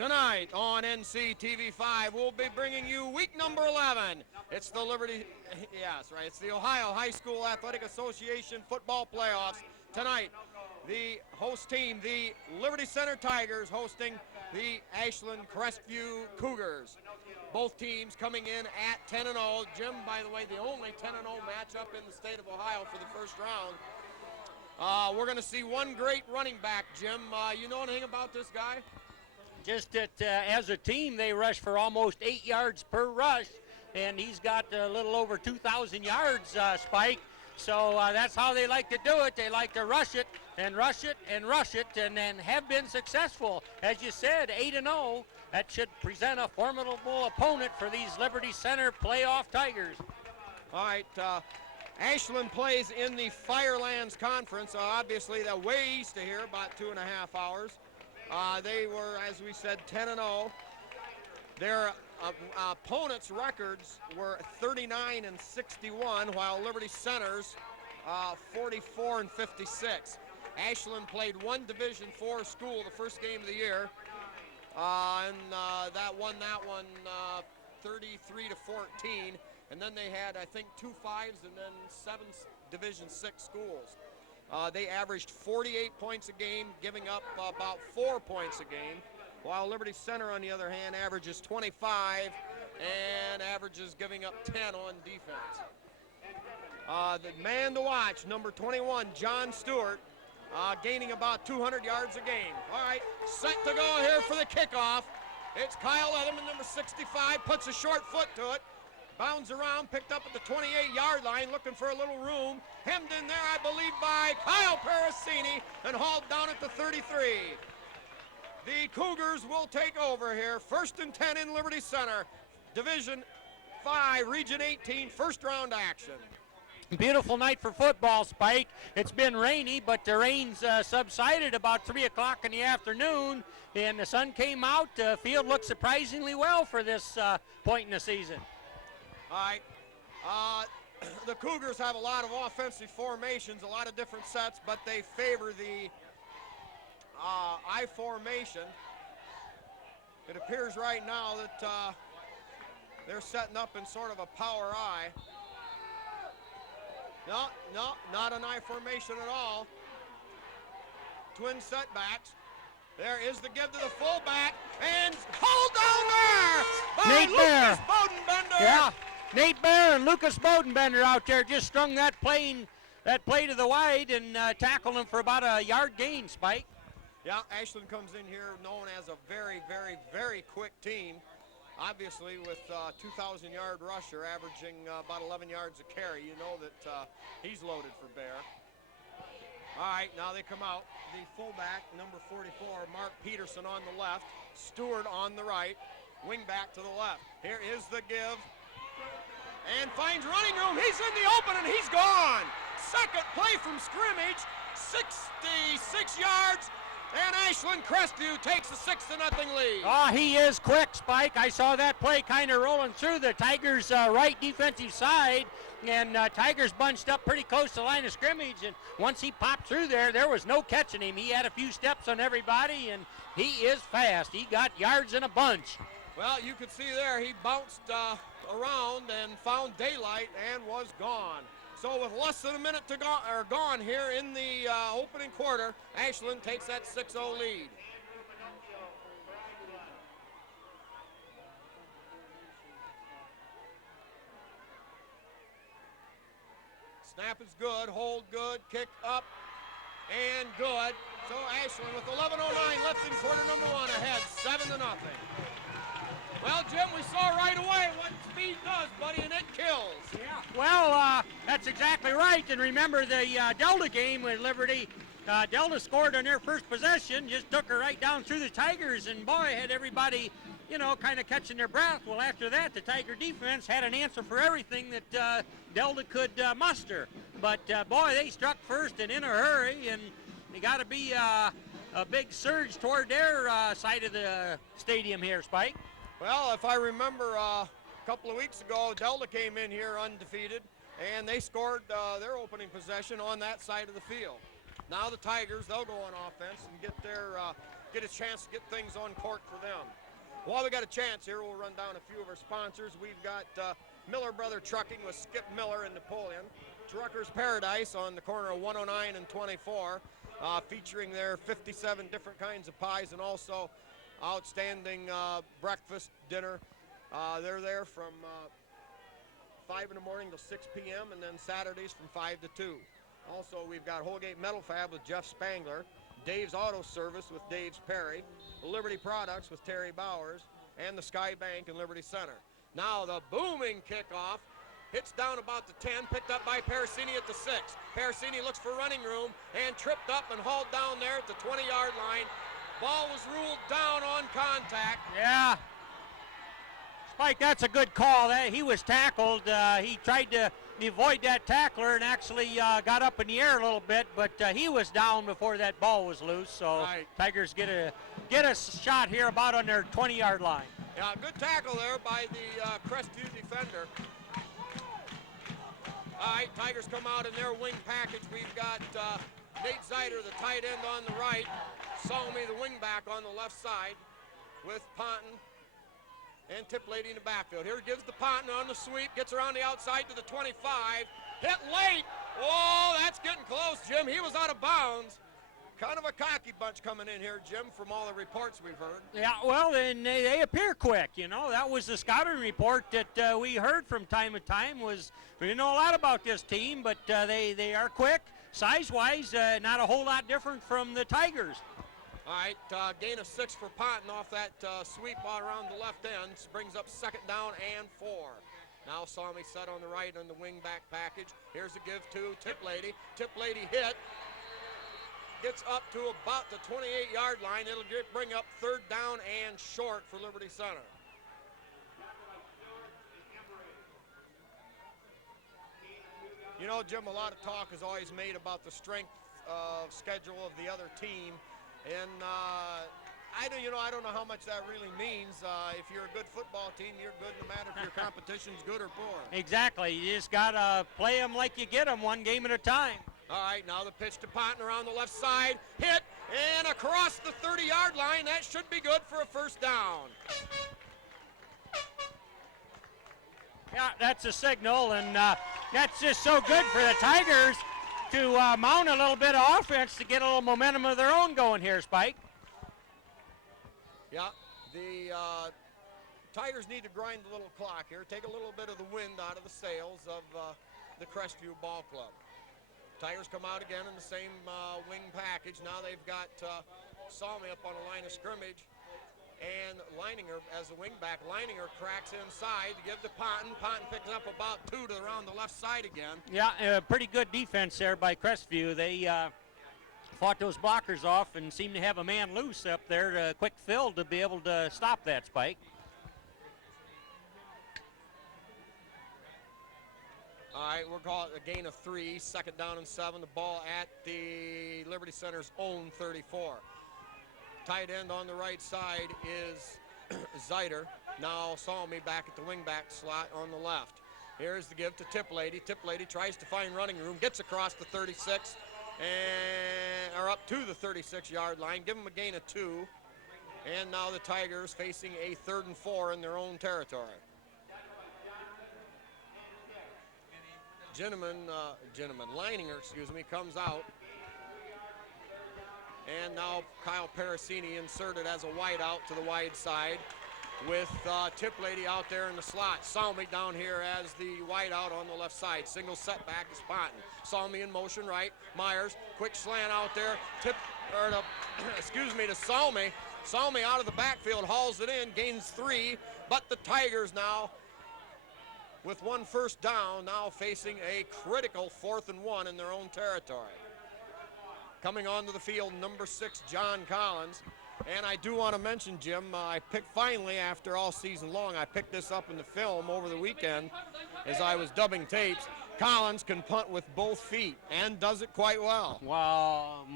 Tonight on NCTV5, we'll be bringing you week number 11. It's the it's the Ohio High School Athletic Association football playoffs. Tonight, the host team, the Liberty Center Tigers, hosting the Ashland Crestview Cougars. Both teams coming in at 10-0. Jim, by the way, the only 10-0 matchup in the state of Ohio for the first round. We're going to see one great running back, Jim. You know anything about this guy? Just that as a team, they rush for almost 8 yards per rush, and he's got a little over 2,000 yards, Spike. So that's how they like to do it. They like to rush it and rush it and rush it, and then have been successful. As you said, 8-0. That should present a formidable opponent for these Liberty Center playoff Tigers. All right. Ashland plays in the Firelands Conference. Obviously, they're way east of here, about 2.5 hours. They were, as we said, 10-0. Their opponents' records were 39-61, while Liberty Center's 44-56. Ashland played one Division IV school the first game of the year, and that won 33-14. And then they had, I think, 2 5s and then 7 Division VI schools. They averaged 48 points a game, giving up about 4 points a game, while Liberty Center, on the other hand, averages 25 and averages giving up 10 on defense. The man to watch, number 21, John Stewart, gaining about 200 yards a game. All right, set to go here for the kickoff. It's Kyle Edelman, number 65, puts a short foot to it. Bounds around, picked up at the 28-yard line, looking for a little room. Hemmed in there, I believe, by Kyle Parasini, and hauled down at the 33. The Cougars will take over here. 1st and 10 in Liberty Center. Division 5, Region 18, first round action. Beautiful night for football, Spike. It's been rainy, but the rain's subsided about 3 o'clock in the afternoon, and the sun came out. The field looked surprisingly well for this point in the season. All right. The Cougars have a lot of offensive formations, a lot of different sets, but they favor the I formation. It appears right now that they're setting up in sort of a power I. No, not an I formation at all. Twin setbacks. There is the give to the fullback, and hauled down there by Nate Bear. Lucas Bodenbender. Yeah. Nate Bear and Lucas Bodenbender out there just strung that play to the wide and tackled him for about a yard gain, Spike. Yeah, Ashland comes in here known as a very, very, very quick team. Obviously, with 2,000-yard rusher averaging about 11 yards a carry, you know that he's loaded for Bear. All right, now they come out. The fullback, number 44, Mark Peterson on the left, Stewart on the right, wing back to the left. Here is the give. And finds running room. He's in the open and he's gone. Second play from scrimmage, 66 yards, and Ashland Crestview takes a 6-0 lead. He is quick, Spike. I saw that play kind of rolling through the Tigers' right defensive side, and Tigers bunched up pretty close to the line of scrimmage, and once he popped through there was no catching him. He had a few steps on everybody, and he is fast. He got yards in a bunch. Well, you could see there he bounced around and found daylight and was gone. So with less than a minute to gone here in the opening quarter, Ashland takes that 6-0 lead. Snap is good, hold good, kick up, and good. So Ashland with 11:09 left in quarter number 1 ahead, 7-0. Well, Jim, we saw right away what speed does, buddy, and it kills. Yeah. Well, that's exactly right. And remember the Delta game with Liberty. Delta scored on their first possession, just took her right down through the Tigers, and boy, had everybody, kind of catching their breath. Well, after that, the Tiger defense had an answer for everything that Delta could muster. But, boy, they struck first and in a hurry, and they got to be a big surge toward their side of the stadium here, Spike. Well, if I remember a couple of weeks ago, Delta came in here undefeated, and they scored their opening possession on that side of the field. Now the Tigers, they'll go on offense and get their get a chance to get things on court for them. While we got a chance here, we'll run down a few of our sponsors. We've got Miller Brother Trucking with Skip Miller and Napoleon. Trucker's Paradise on the corner of 109 and 24, featuring their 57 different kinds of pies and also outstanding breakfast, dinner. They're there from 5 in the morning till 6 p.m. and then Saturdays from 5 to 2. Also, we've got Holgate Metal Fab with Jeff Spangler, Dave's Auto Service with Dave's Perry, Liberty Products with Terry Bowers, and the Sky Bank and Liberty Center. Now the booming kickoff hits down about the 10, picked up by Parasini at the 6. Parasini looks for running room and tripped up and hauled down there at the 20-yard line. Ball was ruled down on contact. Yeah. Spike, that's a good call. He was tackled. He tried to avoid that tackler and actually got up in the air a little bit, but he was down before that ball was loose. So right. Tigers get a shot here about on their 20-yard line. Yeah, good tackle there by the Crestview defender. All right, Tigers come out in their wing package. We've got Nate Zeiter, the tight end, on the right. Salmi, the wing back, on the left side with Ponton and Tip Lady in the backfield. Here gives the Ponton on the sweep, gets around the outside to the 25. Hit late. Oh, that's getting close, Jim. He was out of bounds. Kind of a cocky bunch coming in here, Jim, from all the reports we've heard. Yeah, well, and they appear quick, you know. That was the scouting report that we heard from time to time. We didn't know a lot about this team, but they are quick. Size-wise, not a whole lot different from the Tigers. All right, gain of 6 for Ponton off that sweep around the left end. Brings up 2nd down and 4. Now Salmi set on the right on the wing back package. Here's a give to Tip Lady. Tip Lady hit. Gets up to about the 28-yard line. It'll bring up 3rd down and short for Liberty Center. You know, Jim, a lot of talk is always made about the strength of schedule of the other team. And I don't know how much that really means. If you're a good football team, you're good no matter if your competition's good or poor. Exactly. You just got to play them like you get them, one game at a time. All right, now the pitch to Ponton around the left side. Hit, and across the 30-yard line. That should be good for a 1st down. Yeah, that's a signal, and that's just so good for the Tigers to mount a little bit of offense to get a little momentum of their own going here, Spike. Yeah, the Tigers need to grind a little clock here, take a little bit of the wind out of the sails of the Crestview Ball Club. Tigers come out again in the same wing package. Now they've got Salmi up on the line of scrimmage and Leininger as a wing back. Leininger cracks inside to give to Ponton. Ponton picks up about 2 to around the left side again. Yeah, pretty good defense there by Crestview. They fought those blockers off and seemed to have a man loose up there to quick fill to be able to stop that, Spike. All right, we'll call it a gain of 3, 2nd down and 7. The ball at the Liberty Center's own 34. Tight end on the right side is Zeiter. Now Salmi back at the wingback slot on the left. Here's the give to Tip Lady. Tip Lady tries to find running room, gets across the 36 and up to the 36-yard line. Give them a gain of 2. And now the Tigers facing a 3rd and 4 in their own territory. Leininger, comes out. And now Kyle Parasini inserted as a wide out to the wide side with Tip Lady out there in the slot. Salmi down here as the wide out on the left side. Single setback is Ponton. Salmi in motion right. Myers, quick slant out there. To Salmi. Salmi out of the backfield, hauls it in, gains 3. But the Tigers now, with 1 first down, now facing a critical 4th and 1 in their own territory. Coming onto the field, number 6, John Collins. And I do want to mention, Jim, I picked finally, after all season long, I picked this up in the film over the weekend as I was dubbing tapes. Collins can punt with both feet and does it quite well. Well,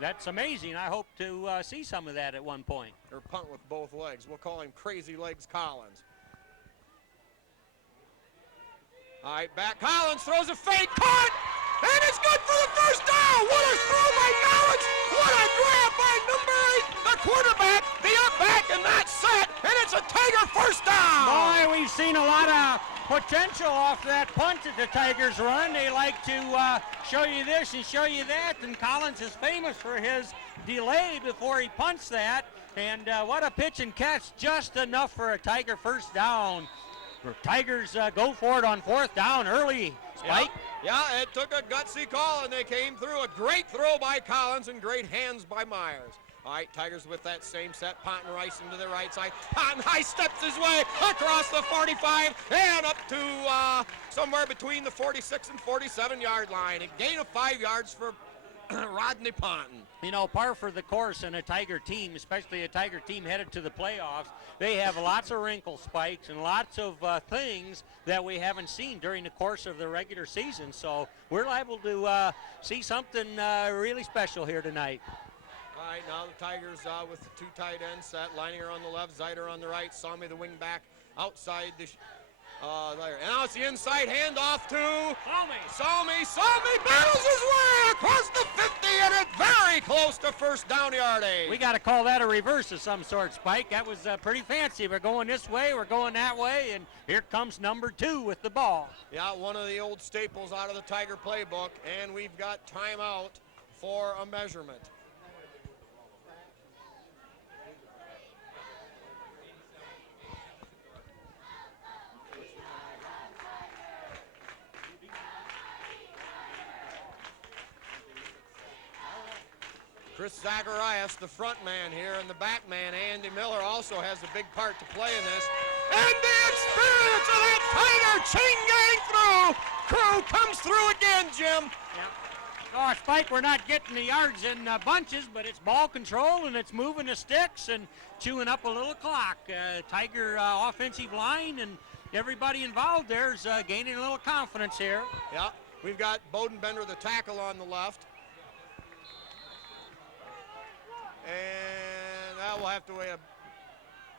that's amazing. I hope to see some of that at one point. Or punt with both legs. We'll call him Crazy Legs Collins. All right, back. Collins throws a fake, caught, and it's good for the 1st down. What a throw by Collins. What a grab by number 8, the quarterback, the up back, and that's set, and it's a Tiger first down. Boy, we've seen a lot of potential off that punt that the Tigers run. They like to show you this and show you that, and Collins is famous for his delay before he punts that. And what a pitch and catch, just enough for a Tiger first down. The Tigers go for it on fourth down early, Spike. Yeah, it took a gutsy call, and they came through. A great throw by Collins and great hands by Myers. All right, Tigers with that same set. Ponton Rice into the right side. Ponton high steps his way across the 45 and up to somewhere between the 46 and 47-yard line. A gain of 5 yards for Rodney Ponton. You know, par for the course in a Tiger team, especially a Tiger team headed to the playoffs. They have lots of wrinkle spikes and lots of things that we haven't seen during the course of the regular season. So we're liable to see something really special here tonight. All right, now the Tigers with the two tight ends set. Leininger on the left, Zeider on the right. Salmi, the wing back, outside the there. And now it's the inside handoff to Salmi battles his way across the 50, and it's very close to first down yardage. We got to call that a reverse of some sort, Spike. That was pretty fancy. We're going this way, we're going that way, and here comes number 2 with the ball. Yeah, one of the old staples out of the Tiger playbook, and we've got timeout for a measurement. Chris Zacharias, the front man here, and the back man, Andy Miller, also has a big part to play in this. And the experience of that Tiger chain gang crew comes through again, Jim. Yeah. Oh, Spike, we're not getting the yards in bunches, but it's ball control, and it's moving the sticks and chewing up a little clock. Tiger offensive line and everybody involved there is gaining a little confidence here. Yeah, we've got Bodenbender, the tackle, on the left. And we'll have to wait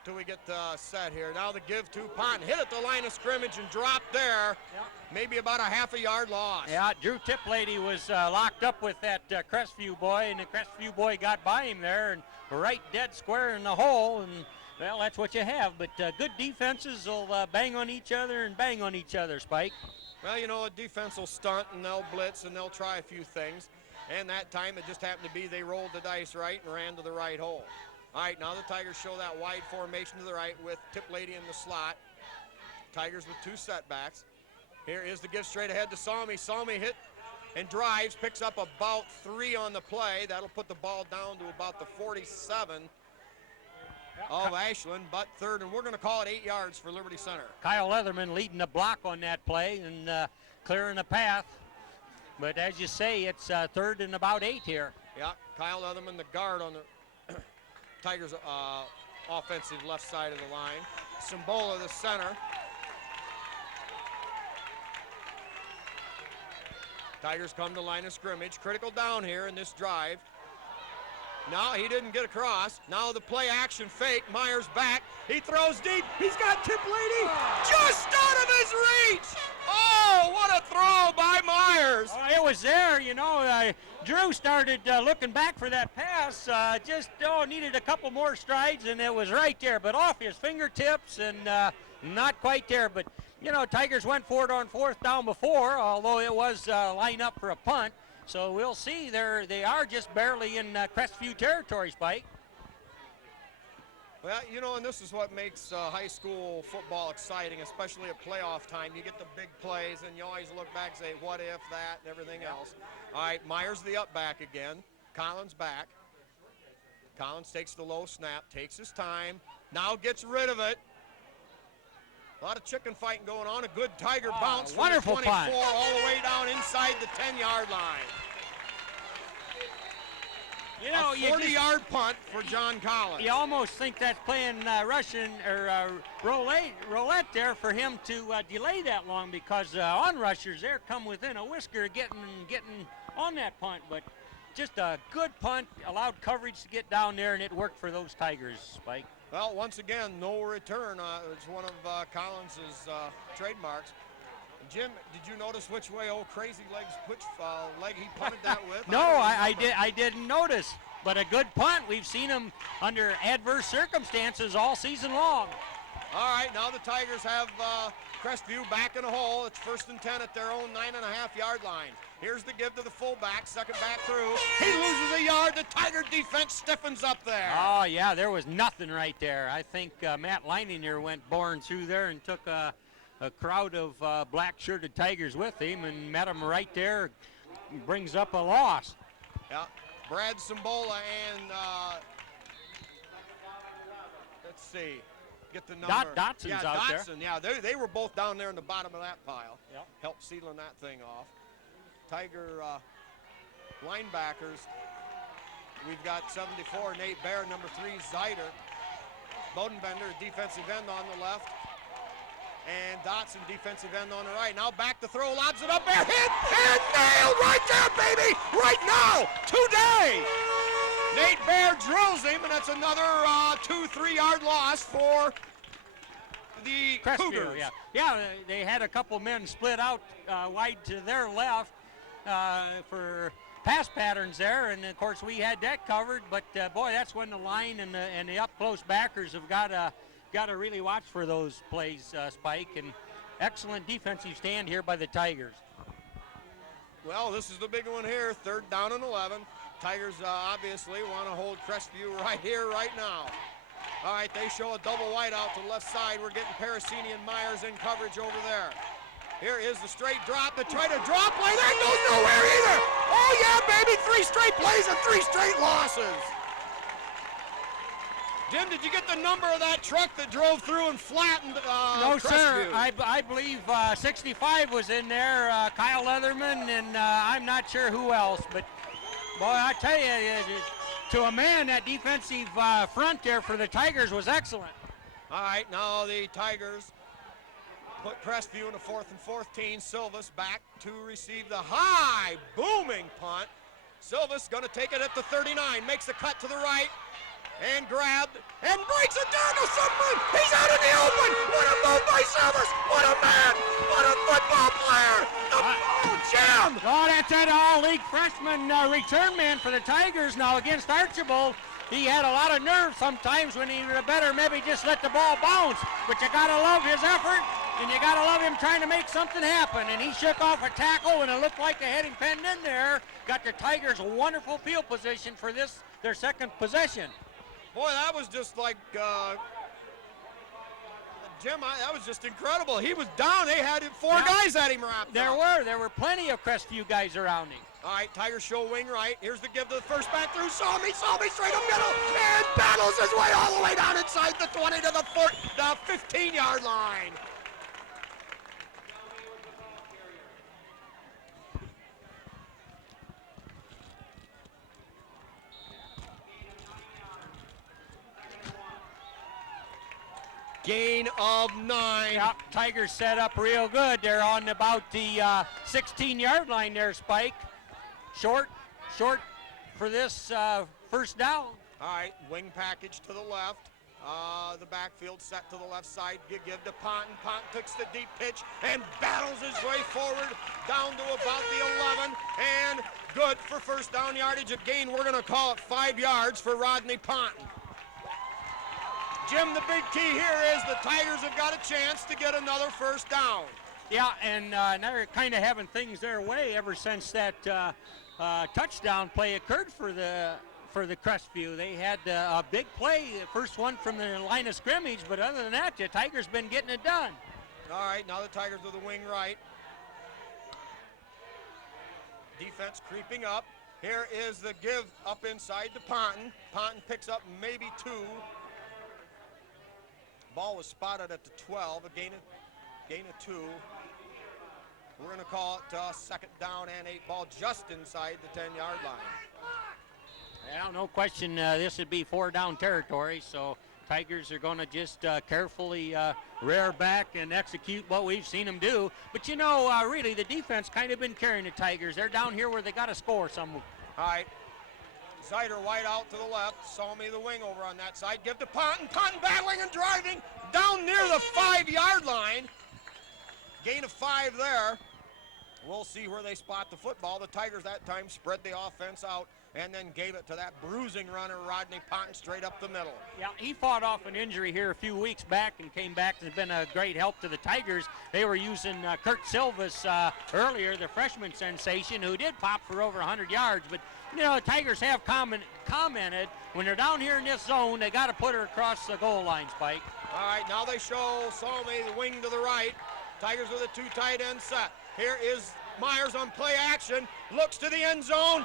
till we get set here. Now the give to Ponton. Hit at the line of scrimmage and drop there. Yep. Maybe about a half a yard loss. Yeah, Drew Tiplady was locked up with that Crestview boy, and the Crestview boy got by him there and right dead square in the hole. And, well, that's what you have. But good defenses will bang on each other and bang on each other, Spike. Well, you know, a defense will stunt, and they'll blitz, and they'll try a few things. And that time it just happened to be they rolled the dice right and ran to the right hole. All right, now the Tigers show that wide formation to the right with Tiplady in the slot. Tigers with 2 setbacks. Here is the give straight ahead to Salmi. Salmi hit and drives, picks up about 3 on the play. That'll put the ball down to about the 47 of Ashland, but third, and we're going to call it 8 yards for Liberty Center. Kyle Leatherman leading the block on that play and clearing the path. But as you say, it's third and about 8 here. Yeah, Kyle Leatherman, the guard on the Tigers' offensive left side of the line. Simbola, the center. Tigers come to line of scrimmage. Critical down here in this drive. No, he didn't get across. Now the play action fake. Myers back. He throws deep. He's got Tiplady just out of his reach. Oh, what a throw by Myers. Oh, it was there, you know. Drew started looking back for that pass. Needed a couple more strides, and it was right there. But off his fingertips and not quite there. But, you know, Tigers went for it on fourth down before, although it was line up for a punt. So we'll see. They are just barely in Crestview territory, Spike. Well, you know, and this is what makes high school football exciting, especially at playoff time. You get the big plays, and you always look back and say, what if, that, and everything else. All right, Myers the up back again. Collins back. Collins takes the low snap, takes his time, now gets rid of it. A lot of chicken fighting going on. A good Tiger bounce from the 24 punt. all the way down inside the 10-yard line. You know, a 40-yard punt for John Collins. You almost think that's playing Russian or roulette there for him to delay that long, because on-rushers there come within a whisker getting on that punt. But just a good punt, allowed coverage to get down there, and it worked for those Tigers, Spike. Well, once again, no return. It's one of Collins's trademarks. Jim, did you notice which way old Crazy Legs, which leg he punted that with? No, I didn't notice. But a good punt. We've seen him under adverse circumstances all season long. All right, now the Tigers have Crestview back in a hole. It's 1st and 10 at their own 9.5-yard line. Here's the give to the fullback, second back through. He loses a yard. The Tiger defense stiffens up there. Oh, yeah, there was nothing right there. I think Matt Leininger went boring through there and took a crowd of black-shirted Tigers with him and met him right there. Brings up a loss. Yeah, Brad Sambola and let's see. Get the number. Dotson's out Dotson, there. Yeah, they were both down there in the bottom of that pile. Yep. Helped sealing that thing off. Tiger linebackers. We've got 74, Nate Baer, number 3, Zeider. Bodenbender, defensive end on the left. And Dotson, defensive end on the right. Now back to throw, lobs it up there, hit, and nailed right there, baby! Right now, today! Nate Baer drills him, and that's another 2-3-yard loss for the Crestview, Cougars. Yeah, they had a couple men split out wide to their left for pass patterns there, and of course we had that covered. But boy, that's when the line and the up close backers have got to really watch for those plays, Spike. And excellent defensive stand here by the Tigers. Well, this is the big one here, 3rd down and 11. Tigers obviously want to hold Crestview right here, right now. All right, they show a double wide out to the left side. We're getting Parasini and Myers in coverage over there. Here is the straight drop. They try to draw play. That goes nowhere either. Oh, yeah, baby, 3 straight plays and 3 straight losses. Jim, did you get the number of that truck that drove through and flattened No, Crestview? sir. I believe 65 was in there, Kyle Leatherman, and I'm not sure who else. But, boy, I tell you, to a man, that defensive front there for the Tigers was excellent. All right, now the Tigers put Crestview in a 4th and 14. Silvas back to receive the high, booming punt. Silvas going to take it at the 39, makes the cut to the right, and grabbed, and breaks it down to someone. He's out in the open. What a move by Silvas. What a man. What a football player. Jim. Oh, that's that all-league freshman return man for the Tigers. Now against Archibald, he had a lot of nerve sometimes when he would better maybe just let the ball bounce. But you got to love his effort, and you got to love him trying to make something happen. And he shook off a tackle, and it looked like they had him penned in there. Got the Tigers a wonderful field position for this, their second possession. Boy, that was just like, Jim, that was just incredible. He was down. They had 4 guys at him wrapped up. There were plenty of Crestview guys around him. All right, Tigers show wing right. Here's the give to the first back through. Saw me straight up middle, and battles his way all the way down inside the 20 to the 15-yard line. Gain of 9. Yeah, Tigers set up real good. They're on about the 16-yard line there, Spike. Short for this first down. All right, wing package to the left. The backfield set to the left side. Give to Ponton. Ponton takes the deep pitch and battles his way forward down to about the 11. And good for first down yardage. Again, we're going to call it 5 yards for Rodney Ponton. Jim, the big key here is the Tigers have got a chance to get another first down. Yeah, and they're kind of having things their way ever since that touchdown play occurred for the Crestview. They had a big play, the first one from the line of scrimmage, but other than that, the Tigers been getting it done. All right, now the Tigers with the wing right. Defense creeping up. Here is the give up inside to Ponton. Ponton picks up maybe 2. Ball was spotted at the 12, a gain of 2. We're going to call it second down and 8 ball just inside the 10-yard line. Well, no question this would be 4 down territory, so Tigers are going to just carefully rear back and execute what we've seen them do. But, you know, really the defense kind of been carrying the Tigers. They're down here where they got to score some. All right. Zeider wide out to the left. Saw me the wing over on that side. Give to Ponton. Ponton battling and driving down near the 5-yard line. Gain of 5 there. We'll see where they spot the football. The Tigers that time spread the offense out and then gave it to that bruising runner, Rodney Ponton, straight up the middle. Yeah, he fought off an injury here a few weeks back and came back and has been a great help to the Tigers. They were using Kurt Silvas earlier, the freshman sensation, who did pop for over 100 yards. But, you know, the Tigers have commented when they're down here in this zone, they got to put her across the goal line, Spike. All right, now they show Salmi the wing to the right. Tigers with a 2 tight end set. Here is Myers on play action, looks to the end zone,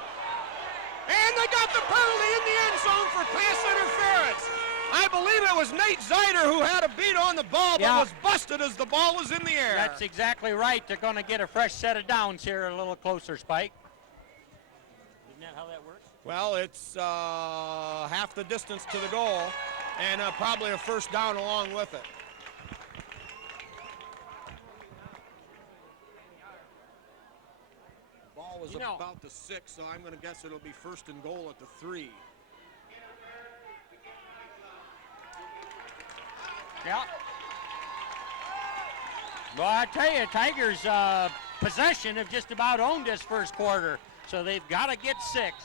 and they got the penalty in the end zone for pass interference. I believe it was Nate Zeider who had a beat on the ball, but was busted as the ball was in the air. That's exactly right. They're going to get a fresh set of downs here a little closer, Spike. Isn't that how that works? Well, it's half the distance to the goal, and probably a first down along with it. Ball was about the 6, so I'm going to guess it'll be first and goal at the 3. Yeah. Well, I tell you, Tigers' possession have just about owned this first quarter, so they've got to get 6.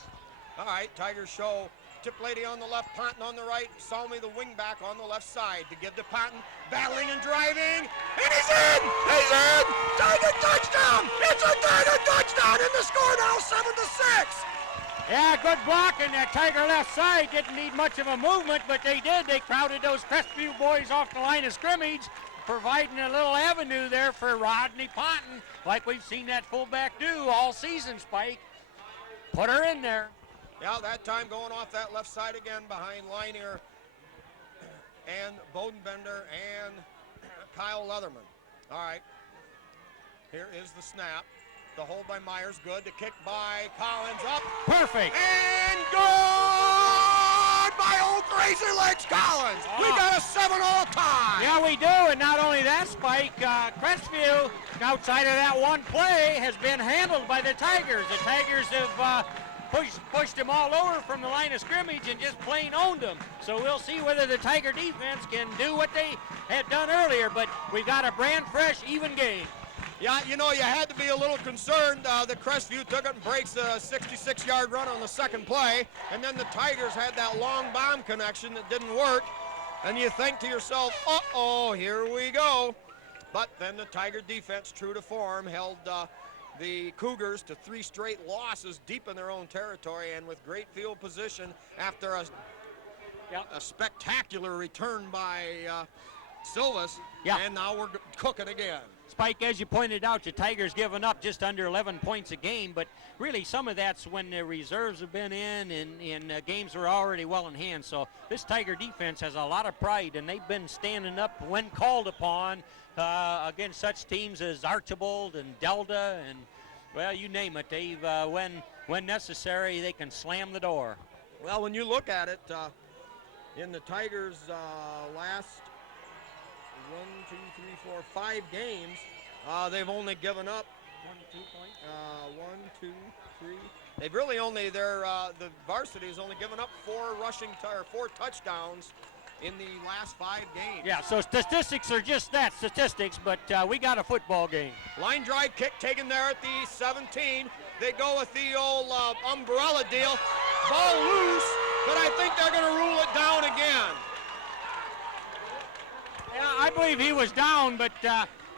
All right, Tigers show Tip Lady on the left, Ponton on the right, Salmi the wing back on the left side to give to Ponton, battling and driving, and he's in! He's in! Tiger touchdown! It's a Tiger touchdown, and the score now 7-6! Yeah, good blocking. That Tiger left side didn't need much of a movement, but they did. They crowded those Crestview boys off the line of scrimmage, providing a little avenue there for Rodney Ponton, like we've seen that fullback do all season, Spike. Put her in there. Yeah, that time going off that left side again behind Leinier and Bodenbender and Kyle Leatherman. All right, here is the snap. The hold by Myers, good. The kick by Collins, up. Perfect. And good by old Crazy Legs Collins. We got a 7 all time. Yeah, we do, and not only that, Spike, Crestview, outside of that one play, has been handled by the Tigers. The Tigers have pushed them all over from the line of scrimmage and just plain owned them. So we'll see whether the Tiger defense can do what they had done earlier, but we've got a brand fresh, even game. Yeah, you know, you had to be a little concerned that Crestview took it and breaks a 66-yard run on the second play, and then the Tigers had that long bomb connection that didn't work, and you think to yourself, uh-oh, here we go. But then the Tiger defense, true to form, held the Cougars to 3 straight losses deep in their own territory, and with great field position after a spectacular return by Silvas, and now we're cooking again. Spike, as you pointed out, the Tigers giving up just under 11 points a game, but really some of that's when the reserves have been in and games were already well in hand. So this Tiger defense has a lot of pride, and they've been standing up when called upon against such teams as Archibald and Delta and, well, you name it. They've, when necessary, they can slam the door. Well, when you look at it, in the Tigers' last 5 games, they've only given up 22 points. 1, 2, 3. They've really only the varsity has only given up 4 touchdowns in the last 5 games. Yeah, so statistics are just that, statistics, but we got a football game. Line drive kick taken there at the 17. They go with the old umbrella deal. Ball loose, but I think they're going to rule it down again. Yeah, I believe he was down, but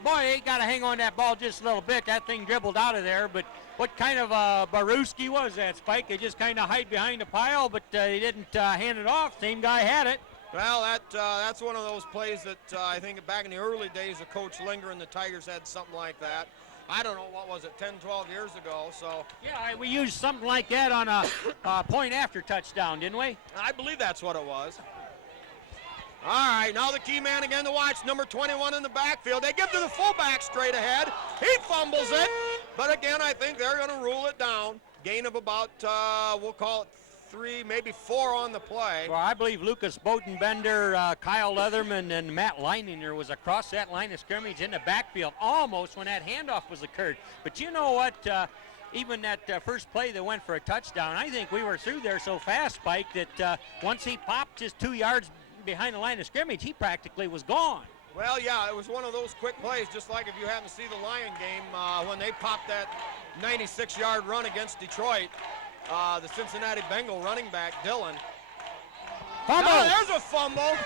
boy, they got to hang on that ball just a little bit. That thing dribbled out of there, but what kind of Baruski was that, Spike? They just kind of hide behind the pile, but they didn't hand it off. Same guy had it. Well, that's one of those plays that I think back in the early days of Coach Linger and the Tigers had something like that. I don't know, what was it, 10, 12 years ago, so. Yeah, we used something like that on a point after touchdown, didn't we? I believe that's what it was. All right, now the key man again to watch, number 21 in the backfield. They give to the fullback straight ahead. He fumbles it, but again, I think they're going to rule it down. Gain of about, we'll call it 3, maybe 4 on the play. Well, I believe Lucas Bodenbender, Kyle Leatherman, and Matt Leininger was across that line of scrimmage in the backfield almost when that handoff was occurred. But you know what? Even that first play that went for a touchdown, I think we were through there so fast, Spike, that once he popped just 2 yards behind the line of scrimmage, he practically was gone. Well, yeah, it was one of those quick plays, just like if you happen to see the Lion game when they popped that 96-yard run against Detroit. The Cincinnati Bengal running back, Dillon. Fumble! Now there's a fumble.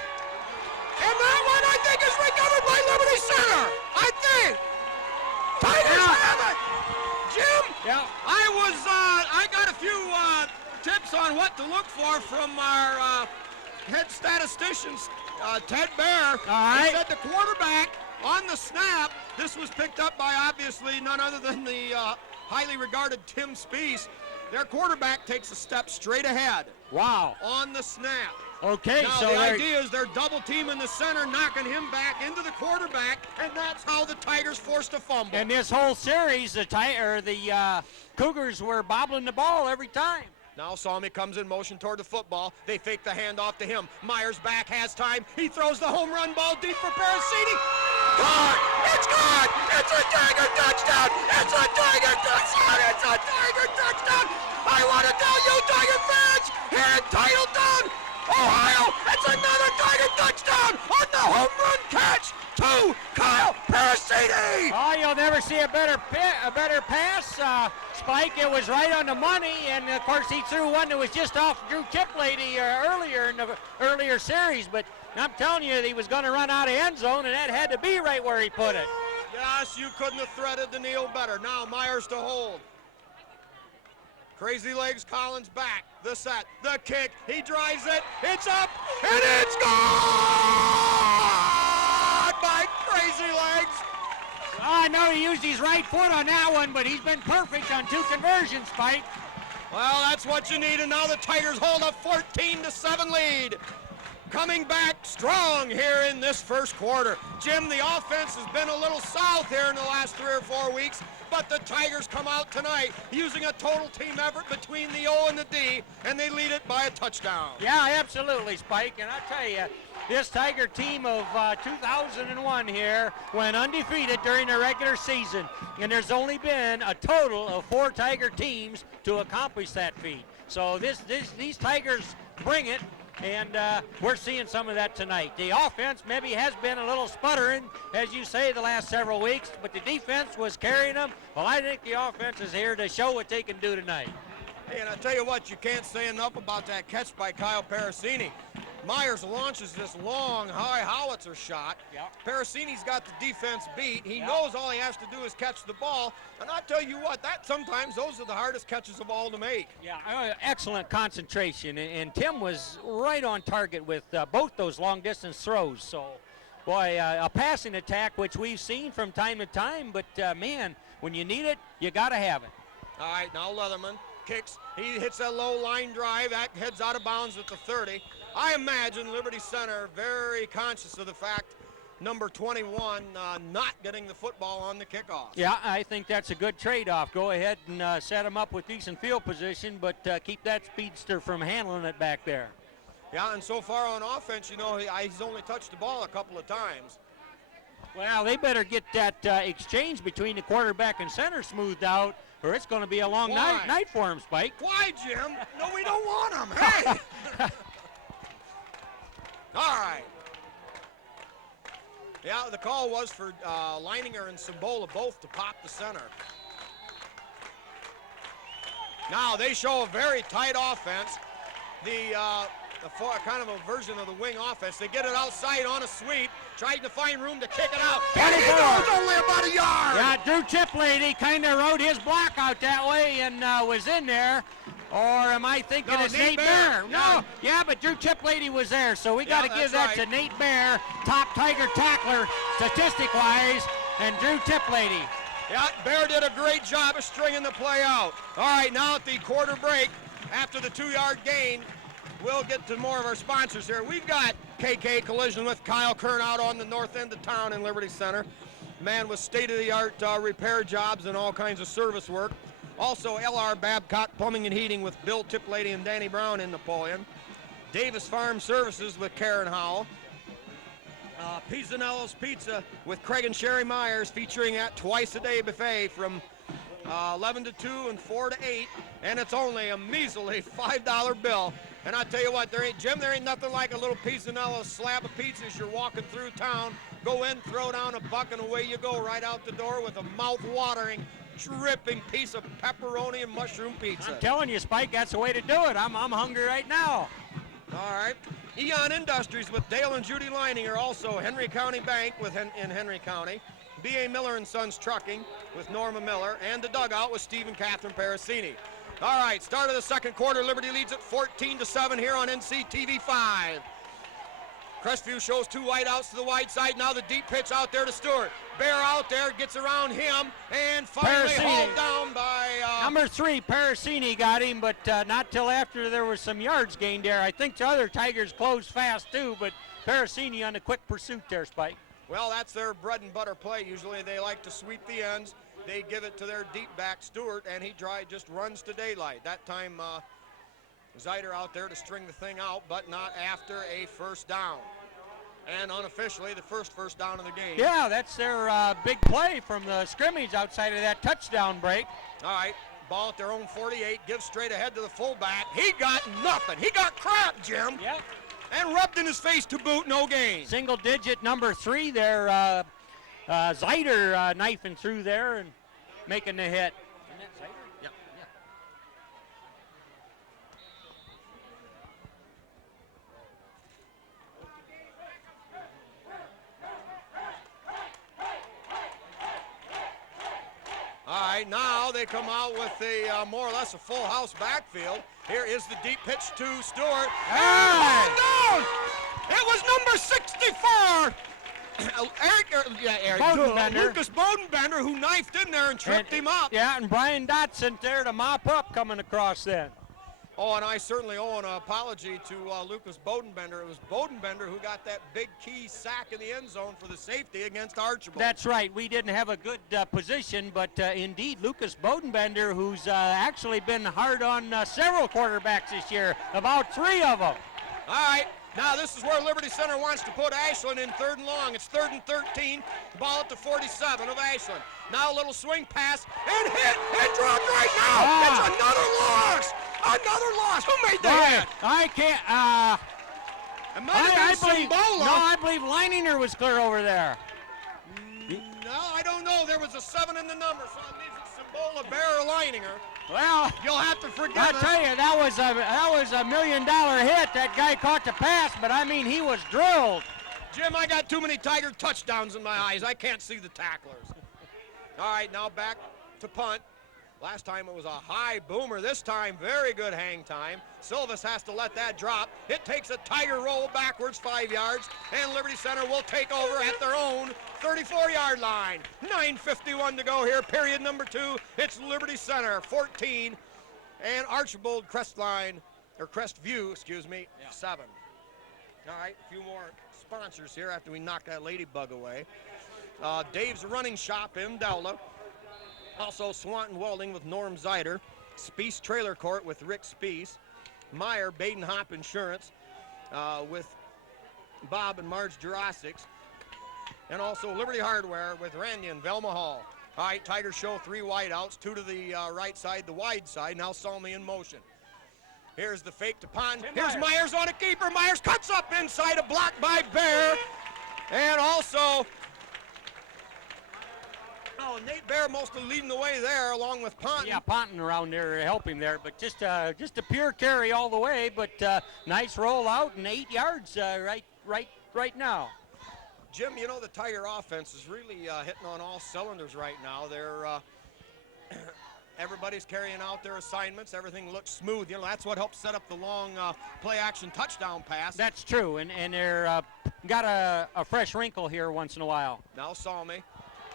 And that one, I think, is recovered by Liberty Center. I think. Tigers have it. Jim, Yeah. I got a few tips on what to look for from our head statistician, Ted Bear. All right. He said the quarterback on the snap, this was picked up by obviously none other than the highly regarded Tim Spiess. Their quarterback takes a step straight ahead. Wow. On the snap. Okay, Now so the idea is they're double teaming the center, knocking him back into the quarterback, and that's how the Tigers forced a fumble. and this whole series, the Cougars were bobbling the ball every time. Now Salmi comes in motion toward the football. They fake the handoff to him. Myers back, has time. He throws the home run ball deep for Parasini. Gone! It's gone! It's a Tiger touchdown! It's a Tiger touchdown! It's a Tiger touchdown! I want to tell you, Tiger fans, here in Titletown, Ohio, it's another Tiger touchdown on the home run catch to Kyle Parasini! Oh, you'll never see a better pass, Spike. It was right on the money, and of course he threw one that was just off Drew Tiplady earlier in the earlier series. But I'm telling you, he was going to run out of end zone, and that had to be right where he put it. Yes, you couldn't have threaded the needle better. Now Myers to hold. Crazy Legs Collins back. The set, the kick. He drives it. It's up, and it's gone by Crazy Legs. I know he used his right foot on that one, but he's been perfect on 2 conversions, Spike. Well, that's what you need, and now the Tigers hold a 14-7 lead. Coming back strong here in this first quarter. Jim, the offense has been a little south here in the last 3 or 4 weeks, but the Tigers come out tonight using a total team effort between the O and the D, and they lead it by a touchdown. Yeah, absolutely, Spike. And I tell you, this Tiger team of 2001 here went undefeated during the regular season, and there's only been a total of 4 Tiger teams to accomplish that feat. So these Tigers bring it, and we're seeing some of that tonight. The offense maybe has been a little sputtering, as you say, the last several weeks, but the defense was carrying them. Well, I think the offense is here to show what they can do tonight. Hey, and I tell you what, you can't say enough about that catch by Kyle Parasini. Myers launches this long, high howitzer shot. Yep. Parasini's got the defense beat. He knows all he has to do is catch the ball. And I tell you what, sometimes those are the hardest catches of all to make. Yeah, excellent concentration, and Tim was right on target with both those long-distance throws. So, boy, a passing attack, which we've seen from time to time, but, man, when you need it, you got to have it. All right, now Leatherman kicks. He hits that low line drive. That heads out of bounds at the 30. I imagine Liberty Center very conscious of the fact number 21 not getting the football on the kickoff. Yeah, I think that's a good trade-off. Go ahead and set him up with decent field position, but keep that speedster from handling it back there. Yeah, and so far on offense, you know, he's only touched the ball a couple of times. Well, they better get that exchange between the quarterback and center smoothed out, or it's going to be a long night for him, Spike. Why, Jim? No, we don't want him. Hey! All right. Yeah, the call was for Leininger and Simbola both to pop the center. Now they show a very tight offense. Kind of a version of the wing offense. They get it outside on a sweep, trying to find room to kick it out. And he goes only about a yard. Yeah, Drew Tiplady kind of rode his block out that way and was in there. Or am I thinking it's Nate Bear? No, yeah, but Drew Tiplady was there, so we got to give that to Nate Bear, top Tiger tackler statistic-wise, and Drew Tiplady. Yeah, Bear did a great job of stringing the play out. All right, now at the quarter break, after the 2-yard gain, we'll get to more of our sponsors here. We've got KK Collision with Kyle Kern out on the north end of town in Liberty Center. Man with state-of-the-art repair jobs and all kinds of service work. Also, LR Babcock Plumbing and Heating with Bill Tiplady and Danny Brown in Napoleon. Davis Farm Services with Karen Howell. Pizzanello's Pizza with Craig and Sherry Myers, featuring at twice-a-day buffet from 11 to 2 and 4 to 8, and it's only a measly $5 bill. And I tell you what, there ain't nothing like a little Pizzanello's slab of pizza as you're walking through town. Go in, throw down a buck, and away you go right out the door with a mouth-watering, dripping piece of pepperoni and mushroom pizza. I'm telling you, Spike, that's the way to do it. I'm hungry right now. All right. Eon Industries with Dale and Judy Leininger, also Henry County Bank in Henry County. B.A. Miller & Sons Trucking with Norma Miller, and the Dugout with Steve and Catherine Parasini. All right, start of the second quarter. Liberty leads at 14-7 here on NCTV 5. Crestview shows two wideouts to the wide side. Now the deep pitch out there to Stewart. Bear out there, gets around him, and finally hauled down by... Number 3, Parasini got him, but not till after there was some yards gained there. I think the other Tigers closed fast too, but Parasini on a quick pursuit there, Spike. Well, that's their bread and butter play. Usually they like to sweep the ends. They give it to their deep back, Stewart, and he just runs to daylight. That time, Zeider out there to string the thing out, but not after a first down. And unofficially, the first down of the game. Yeah, that's their big play from the scrimmage outside of that touchdown break. All right, ball at their own 48, gives straight ahead to the fullback. He got nothing. He got crap, Jim. Yep. And rubbed in his face to boot, no gain. Single digit number 3 there. Zeider knifing through there and making the hit. Isn't that Zeider? Yep. All right, now they come out with a more or less a full house backfield. Here is the deep pitch to Stewart. Hey! Down! It was number 64. Lucas Bodenbender, who knifed in there and tripped him up. Yeah, and Brian Dotson there to mop up coming across then. Oh, and I certainly owe an apology to Lucas Bodenbender. It was Bodenbender who got that big key sack in the end zone for the safety against Archibald. That's right. We didn't have a good position, but indeed, Lucas Bodenbender, who's actually been hard on several quarterbacks this year, about 3 of them. All right. Now this is where Liberty Center wants to put Ashland in 3rd and long. It's 3rd and 13. Ball at the 47 of Ashland. Now a little swing pass and hit and dropped right now. It's another loss. Another loss. Who made that? I can't. I believe Leininger was clear over there. No, I don't know. There was a 7 in the number, so it means it's Simbola, Bear, or Leininger. Well, you'll have to forgive I'll tell you, that was a $1 million hit. That guy caught the pass, but I mean, he was drilled. Jim, I got too many Tiger touchdowns in my eyes. I can't see the tacklers. All right, now back to punt. Last time it was a high boomer. This time, very good hang time. Silvis has to let that drop. It takes a Tiger roll backwards 5 yards, and Liberty Center will take over at their own 34-yard line. 9:51 to go here, period number 2. It's Liberty Center, 14, and Archibald Crestview, 7. All right, a few more sponsors here after we knock that ladybug away. Dave's Running Shop in Dowla. Also Swanton Welding with Norm Zeider. Speece Trailer Court with Rick Speece. Meyer Baden Hop Insurance with Bob and Marge Jurassics. And also Liberty Hardware with Randy and Velma Hall. All right, Tigers show 3 wideouts, 2 to the right side, the wide side. Now Salmi in motion. Here's the fake to Pond. Here's Myers on a keeper. Myers cuts up inside, a block by Bear. And also, Nate Bear mostly leading the way there along with Ponton. Yeah, Ponton around there to help him there, but just a pure carry all the way, but nice roll out and 8 yards right now. Jim, you know, the Tiger offense is really hitting on all cylinders right now. They're everybody's carrying out their assignments. Everything looks smooth. You know, that's what helps set up the long play-action touchdown pass. That's true, and they're got a fresh wrinkle here once in a while. Now Salmi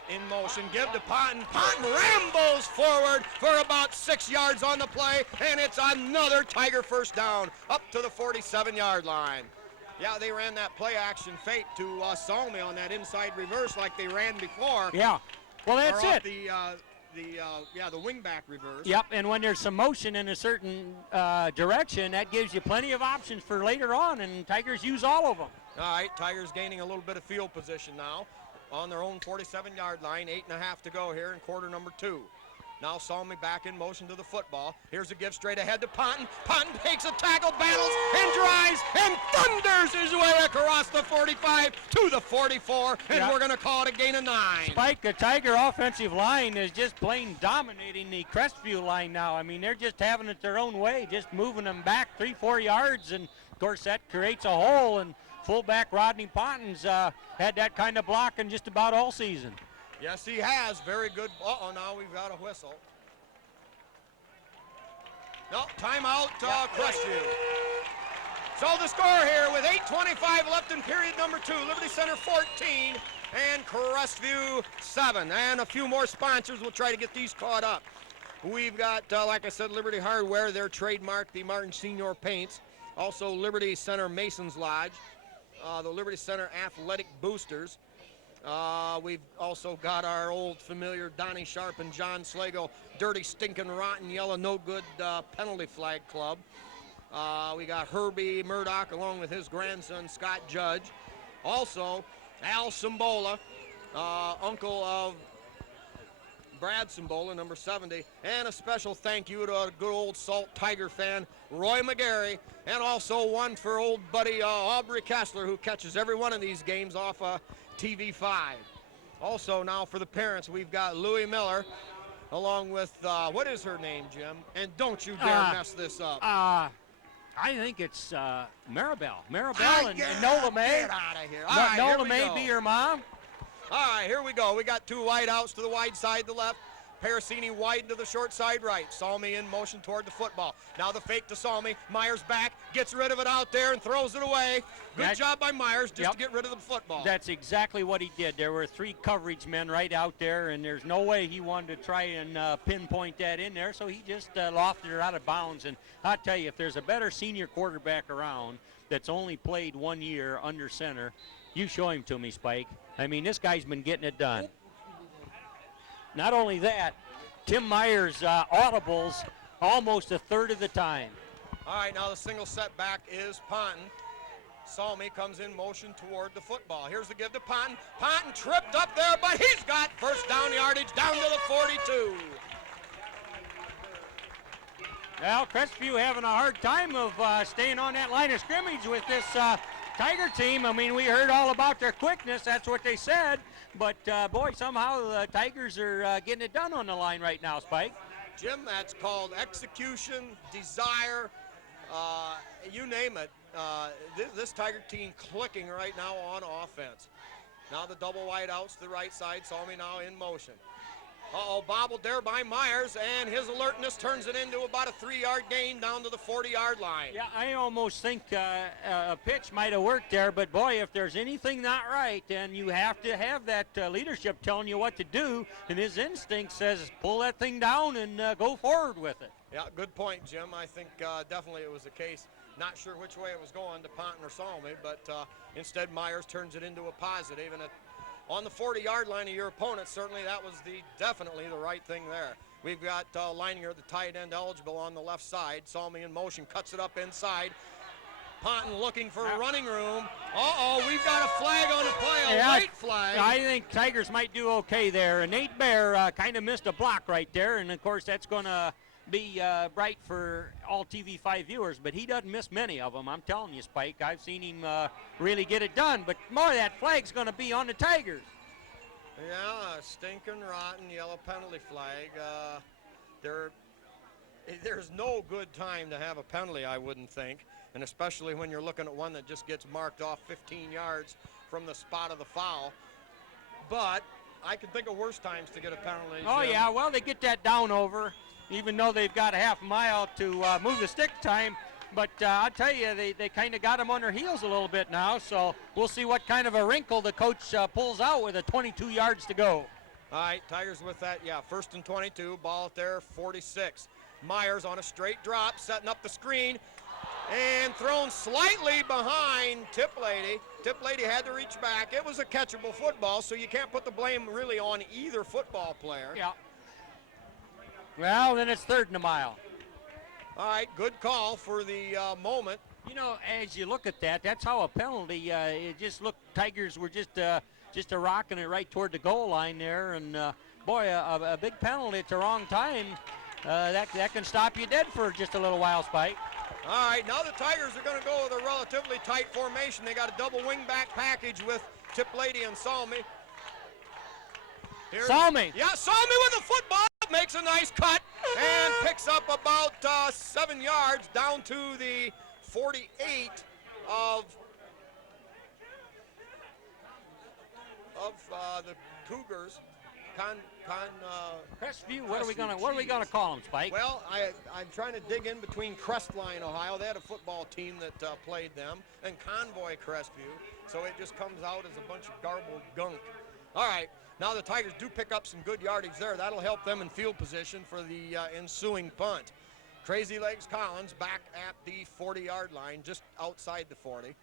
in motion, give to Ponton. Ponton rambles forward for about 6 yards on the play, and it's another Tiger first down up to the 47-yard line. Yeah, they ran that play-action fake to Salmi on that inside reverse like they ran before. Yeah, well, that's it. The wingback reverse. Yep, and when there's some motion in a certain direction, that gives you plenty of options for later on, and Tigers use all of them. All right, Tigers gaining a little bit of field position now on their own 47-yard line. 8.5 to go here in quarter number 2. Now Salmi back in motion to the football. Here's a give straight ahead to Ponton. Ponton takes a tackle, battles, and drives, and thunders his way across the 45 to the 44, and we're going to call it a gain of 9. Spike, the Tiger offensive line is just plain dominating the Crestview line now. I mean, they're just having it their own way, just moving them back 3-4 yards, and of course that creates a hole, and fullback Rodney Ponton's had that kind of blocking just about all season. Yes, he has. Very good. Uh-oh, now we've got a whistle. No, timeout, Crestview. So the score here with 8:25 left in period number 2. Liberty Center 14 and Crestview 7. And a few more sponsors. We'll try to get these caught up. We've got, like I said, Liberty Hardware. They're trademarked the Martin Senior Paints. Also Liberty Center Masons Lodge. The Liberty Center Athletic Boosters. We've also got our old familiar Donnie Sharp and John Slago Dirty Stinking Rotten Yellow No Good Penalty Flag Club. We got Herbie Murdoch along with his grandson Scott Judge. Also Al Simbola, uncle of Brad Simbola, number 70, and a special thank you to a good old Salt Tiger fan, Roy McGarry, and also one for old buddy Aubrey Kessler, who catches every one of these games off TV5. Also now for the parents, we've got Louie Miller, along with, what is her name, Jim? And don't you dare mess this up. I think it's Maribel. Maribel and Nola May. Get out of here. All right, Nola May be your mom? All right, here we go. We got two wide outs to the wide side, the left. Parasini wide to the short side right. Salmi in motion toward the football. Now the fake to Salmi. Myers back, gets rid of it out there and throws it away. Good job by Myers just to get rid of the football. That's exactly what he did. There were 3 coverage men right out there, and there's no way he wanted to try and pinpoint that in there, so he just lofted it out of bounds. And I'll tell you, if there's a better senior quarterback around that's only played 1 year under center, you show him to me, Spike. I mean, this guy's been getting it done. Not only that, Tim Myers audibles almost a third of the time. All right, now the single setback is Ponton. Salmi comes in motion toward the football. Here's the give to Ponton. Ponton tripped up there, but he's got first down yardage down to the 42. Well, Crestview having a hard time of staying on that line of scrimmage with this Tiger team. I mean, we heard all about their quickness. That's what they said. But, boy, somehow the Tigers are getting it done on the line right now, Spike. Jim, that's called execution, desire, you name it. This Tiger team clicking right now on offense. Now the double wide outs to the right side. Salmi now in motion. Uh-oh, bobbled there by Myers, and his alertness turns it into about a 3-yard gain down to the 40-yard line. Yeah, I almost think a pitch might have worked there, but boy, if there's anything not right, then you have to have that leadership telling you what to do, and his instinct says pull that thing down and go forward with it. Yeah, good point, Jim. I think definitely it was the case. Not sure which way it was going to Ponton or Salmi, but instead Myers turns it into a positive, and on the 40-yard line of your opponent, certainly that was definitely the right thing there. We've got Leininger, the tight end, eligible on the left side. Salmi in motion, cuts it up inside. Ponton looking for running room. Uh-oh, we've got a flag on the play, a late flag. I think Tigers might do okay there. And Nate Bear kind of missed a block right there, and of course that's going to be bright for all TV5 viewers, but he doesn't miss many of them. I'm telling you, Spike, I've seen him really get it done, but more of that flag's going to be on the Tigers. Yeah, stinking rotten yellow penalty flag. There's no good time to have a penalty, I wouldn't think, and especially when you're looking at one that just gets marked off 15 yards from the spot of the foul. But I can think of worse times to get a penalty. Oh, Jim. yeah, well, they get that down over, even though they've got a half mile to move the stick time. But I'll tell you, they kind of got them on their heels a little bit now, so we'll see what kind of a wrinkle the coach pulls out with 22 yards to go. All right, Tigers with that, yeah, 1st and 22, ball at their 46. Myers on a straight drop, setting up the screen, and thrown slightly behind Tip Lady. Tip Lady had to reach back. It was a catchable football, so you can't put the blame really on either football player. Yeah. Well, then it's 3rd and a mile. All right, good call for the moment. You know, as you look at that, that's how a penalty, it just looked, Tigers were just a rocking it right toward the goal line there, and boy, a big penalty at the wrong time, that can stop you dead for just a little while, Spike. All right, now the Tigers are going to go with a relatively tight formation. They got a double wing-back package with Tip Lady and Salmi. Salmi. Yeah, Salmi with a football, makes a nice cut and picks up about 7 yards down to the 48 of the Cougars. Crestview. What are we gonna call them, Spike? Well, I'm trying to dig in between Crestline, Ohio. They had a football team that played them, and Convoy Crestview. So it just comes out as a bunch of garbled gunk. All right, now the Tigers do pick up some good yardage there. That'll help them in field position for the ensuing punt. Crazy Legs Collins back at the 40-yard line, just outside the 40.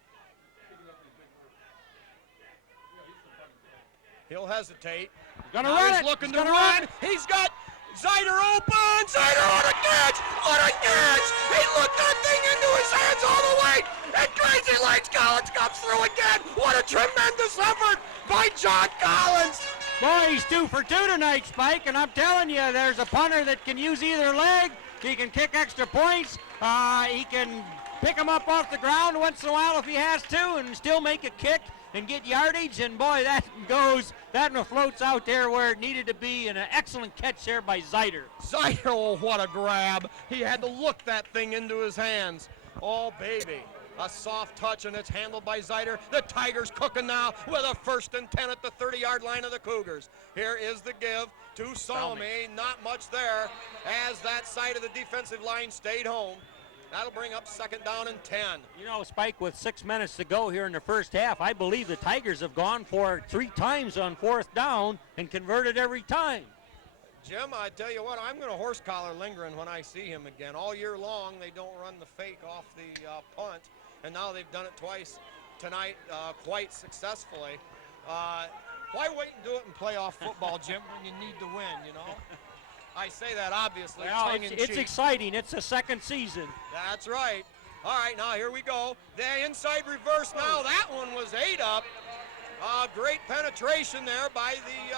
He'll hesitate. Gonna run He's it. looking He's to gonna run. run. He's got Zider open. Zider on a catch. What a catch. He looked that thing into his hands all the way. And Crazy Legs Collins comes through again. What a tremendous effort by John Collins. Boy, he's 2 for 2 tonight, Spike, and I'm telling you, there's a punter that can use either leg. He can kick extra points. He can pick them up off the ground once in a while if he has to and still make a kick and get yardage, and boy, that one floats out there where it needed to be, and an excellent catch there by Zider. Zider, oh, what a grab. He had to look that thing into his hands. Oh, baby. A soft touch, and it's handled by Zider. The Tigers cooking now with a 1st and 10 at the 30-yard line of the Cougars. Here is the give to Salmi. Not much there as that side of the defensive line stayed home. That'll bring up 2nd down and 10. You know, Spike, with 6 minutes to go here in the first half, I believe the Tigers have gone for 3 times on 4th down and converted every time. Jim, I tell you what, I'm going to horse collar Lindgren when I see him again. All year long, they don't run the fake off the punt, and now they've done it twice tonight quite successfully. Why wait and do it in playoff football, Jim, when you need to win, you know? I say that obviously, well, tongue-in-cheek. it's exciting. It's the 2nd season. That's right. All right, now here we go. The inside reverse now. That one was 8 up. Great penetration there by the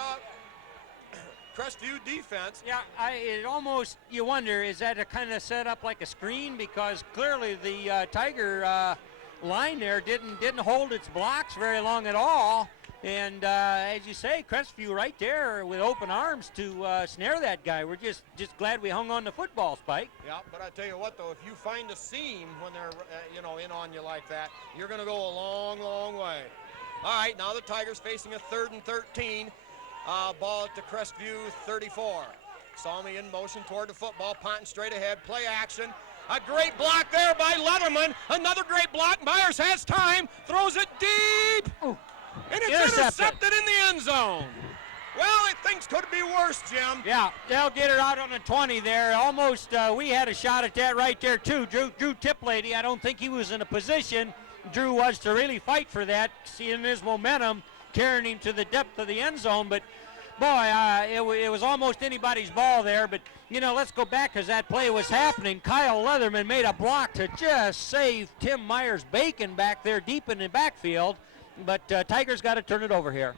Crestview defense. Yeah, it almost, you wonder, is that a kind of set up like a screen? Because clearly the Tiger line there didn't hold its blocks very long at all. And as you say, Crestview right there with open arms to snare that guy. We're just glad we hung on the football, Spike. Yeah, but I tell you what, though, if you find a seam when they're in on you like that, you're going to go a long, long way. All right, now the Tigers facing a 3rd and 13. Ball at the Crestview 34. Salmi in motion toward the football, punting straight ahead, play action. A great block there by Letterman. Another great block. Myers has time, throws it deep. Ooh. And it's intercepted in the end zone. Well, things could be worse, Jim. Yeah, they'll get it out on the 20 there. Almost, we had a shot at that right there, too. Drew Tiplady, I don't think he was in a position, Drew was, to really fight for that, seeing his momentum, carrying him to the depth of the end zone. But, boy, it was almost anybody's ball there. But, let's go back as that play was happening. Kyle Leatherman made a block to just save Tim Myers-Bacon back there deep in the backfield. But Tigers got to turn it over here.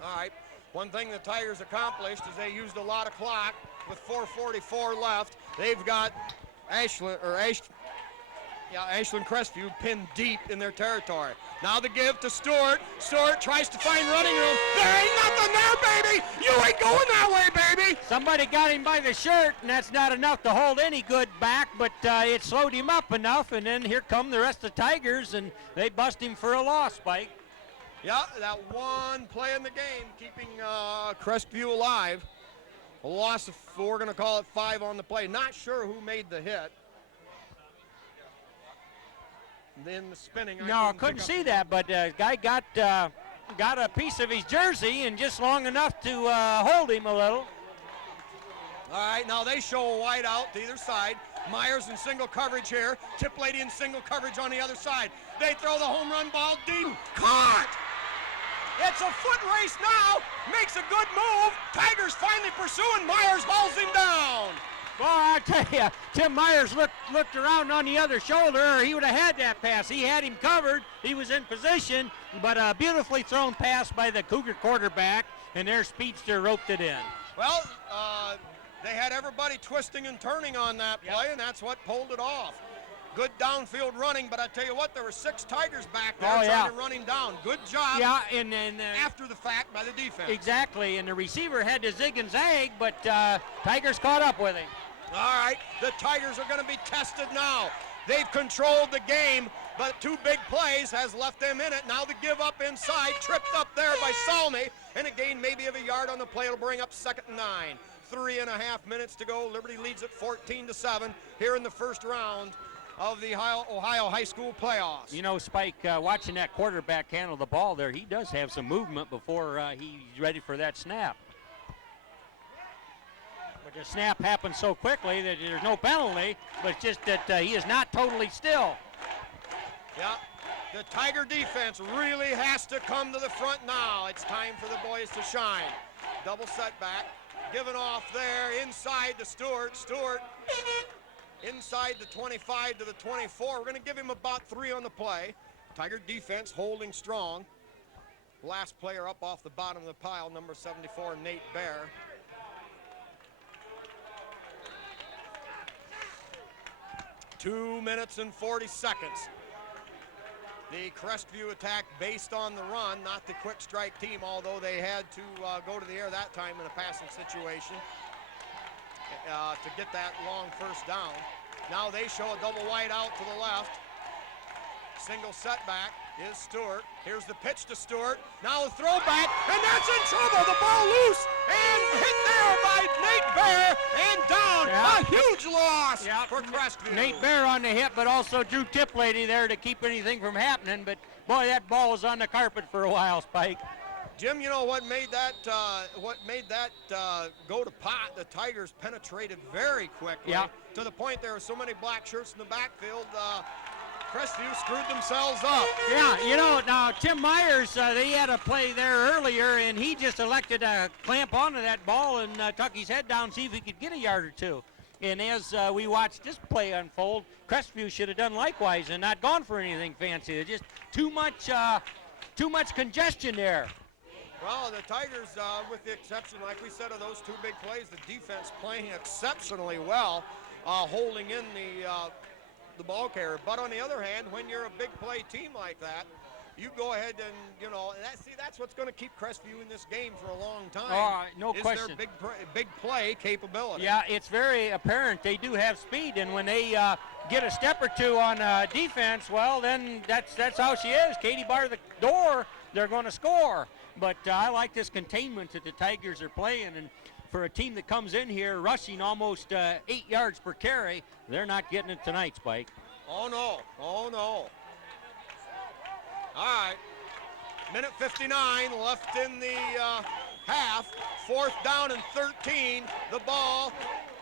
All right. One thing the Tigers accomplished is they used a lot of clock with 4:44 left. They've got Ashland Crestview pinned deep in their territory. Now the give to Stewart. Stewart tries to find running room. There ain't nothing there, baby. You ain't going that way, baby. Somebody got him by the shirt, and that's not enough to hold any good back, but it slowed him up enough, and then here come the rest of the Tigers, and they bust him for a loss, Spike. Yeah, that one play in the game, keeping Crestview alive. A loss of, we're going to call it 5 on the play. Not sure who made the hit. Then the spinning. I couldn't see that, but guy got a piece of his jersey and just long enough to hold him a little. All right, now they show a wide out to either side. Myers in single coverage here. Tiplady in single coverage on the other side. They throw the home run ball deep. Caught! It's a foot race now. Makes a good move. Tigers finally pursuing. Myers hauls him down. Well, I tell you, Tim Myers looked around on the other shoulder, or he would have had that pass. He had him covered. He was in position, but a beautifully thrown pass by the Cougar quarterback, and their speedster roped it in. Well, they had everybody twisting and turning on that play, and that's what pulled it off. Good downfield running, but I tell you what, there were 6 Tigers back there trying to run him down. Good job. Yeah, after the fact by the defense. Exactly, and the receiver had to zig and zag, but Tigers caught up with him. All right, the Tigers are going to be tested now. They've controlled the game, but 2 big plays has left them in it. Now the give up inside, tripped up there by Salmi, and a gain maybe of a yard on the play. It'll bring up 2nd and 9. 3.5 minutes to go. Liberty leads at 14-7 here in the first round of the Ohio High School playoffs. You know, Spike, watching that quarterback handle the ball there, he does have some movement before he's ready for that snap. But the snap happens so quickly that there's no penalty, but it's just that he is not totally still. Yeah, the Tiger defense really has to come to the front now. It's time for the boys to shine. Double setback, given off there, inside to Stewart. Stewart inside the 25 to the 24. We're going to give him about 3 on the play. Tiger defense holding strong. Last player up off the bottom of the pile, number 74, Nate Bear. Two minutes and 40 seconds. The Crestview attack based on the run, not the quick strike team, although they had to go to the air that time in a passing situation to get that long first down. Now they show a double wide out to the left. Single setback is Stewart. Here's the pitch to Stewart. Now a throwback, and that's in trouble. The ball loose and hit there by Nate Bear and down. Yeah. A huge loss for Crestview. Nate Bear on the hit, but also Drew Tiplady there to keep anything from happening. But boy, that ball was on the carpet for a while, Spike. Jim, you know what made that go to pot? The Tigers penetrated very quickly to the point there were so many black shirts in the backfield. Crestview screwed themselves up. Yeah, you know, now Tim Myers, they had a play there earlier, and he just elected to clamp onto that ball and tuck his head down, see if he could get a yard or 2. And as we watched this play unfold, Crestview should have done likewise and not gone for anything fancy. There's just too much congestion there. Well, the Tigers, with the exception, like we said, of those 2 big plays, the defense playing exceptionally well, holding in the ball carrier. But on the other hand, when you're a big play team like that, you go ahead and, you know, that's what's going to keep Crestview in this game for a long time. No question. Is their big play capability. Yeah, it's very apparent they do have speed, and when they get a step or 2 on defense, well, then that's how she is. Katie bar the door, they're going to score. But I like this containment that the Tigers are playing, and for a team that comes in here rushing almost 8 yards per carry, they're not getting it tonight, Spike. Oh, no. Oh, no. All right. Minute 59 left in the half. 4th down and 13. The ball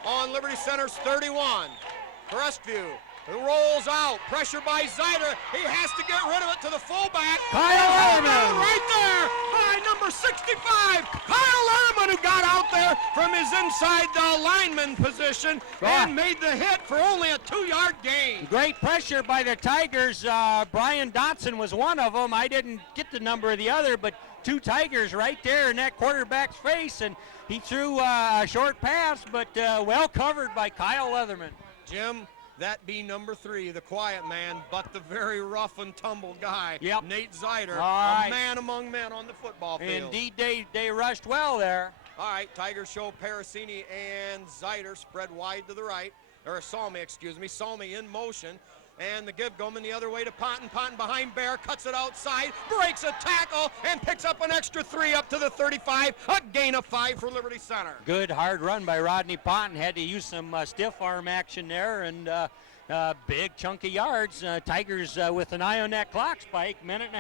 on Liberty Center's 31. Crestview rolls out. Pressure by Zeider. He has to get rid of it to the fullback. Kyle Lerman. Right there by number 65. Kyle Lerman, who got out there from his inside lineman position and made the hit for only a 2-yard gain. Great pressure by the Tigers. Brian Dotson was one of them. I didn't get the number of the other, but 2 Tigers right there in that quarterback's face, and he threw a short pass, but well covered by Kyle Leatherman. Jim, that be number 3, the quiet man, but the very rough and tumble guy, Nate Zeider, a man among men on the football field. Indeed, they rushed well there. All right, Tigers show Parasini and Zeider spread wide to the right, or Salmi, excuse me. Salmi in motion, and the give going the other way to Ponton. Ponton behind Bear, cuts it outside, breaks a tackle, and picks up an extra 3 up to the 35. A gain of 5 for Liberty Center. Good hard run by Rodney Ponton. Had to use some stiff arm action there, and big chunk of yards. Tigers with an eye on that clock, Spike, 1.5 minutes.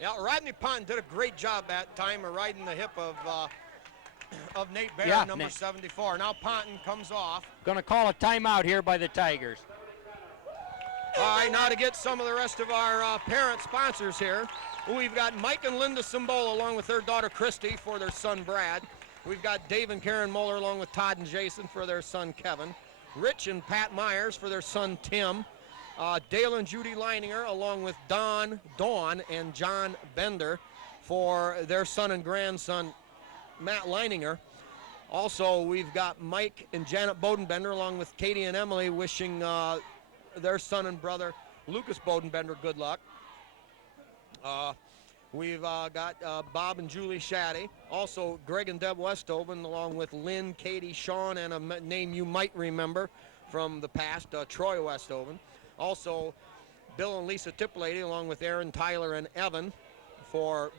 Yeah, Rodney Ponton did a great job that time of riding the hip of Nate Bear, number 74. Now Ponton comes off. Going to call a timeout here by the Tigers. All right, now to get some of the rest of our parent sponsors here. We've got Mike and Linda Simbola along with their daughter Christy for their son Brad. We've got Dave and Karen Muller along with Todd and Jason for their son Kevin. Rich and Pat Myers for their son Tim. Dale and Judy Leininger along with Dawn and John Bender for their son and grandson Matt Leininger. Also, we've got Mike and Janet Bodenbender along with Katie and Emily wishing their son and brother Lucas Bodenbender good luck. We've got Bob and Julie Shaddy. Also, Greg and Deb Westoven along with Lynn, Katie, Sean, and a name you might remember from the past, Troy Westoven. Also, Bill and Lisa Tiplady along with Aaron, Tyler, and Evan for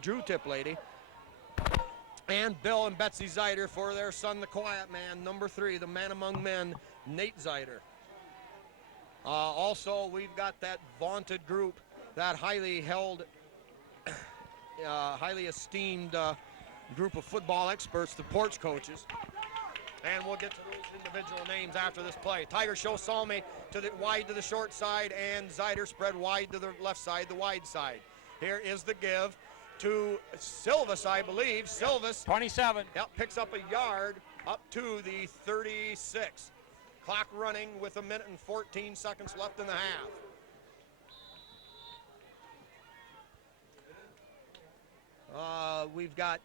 Drew Tiplady. And Bill and Betsy Zeider for their son, the quiet man, number 3, the man among men, Nate Zeider. Also, we've got that vaunted group, that highly held, highly esteemed group of football experts, the porch coaches. And we'll get to those individual names after this play. Tiger show Salmi to the wide to the short side, and Zeider spread wide to the left side, the wide side. Here is the give to Silvis, I believe. Silvis, 27. Yep, picks up a yard up to the 36. Clock running with 1 minute and 14 seconds left in the half. We've got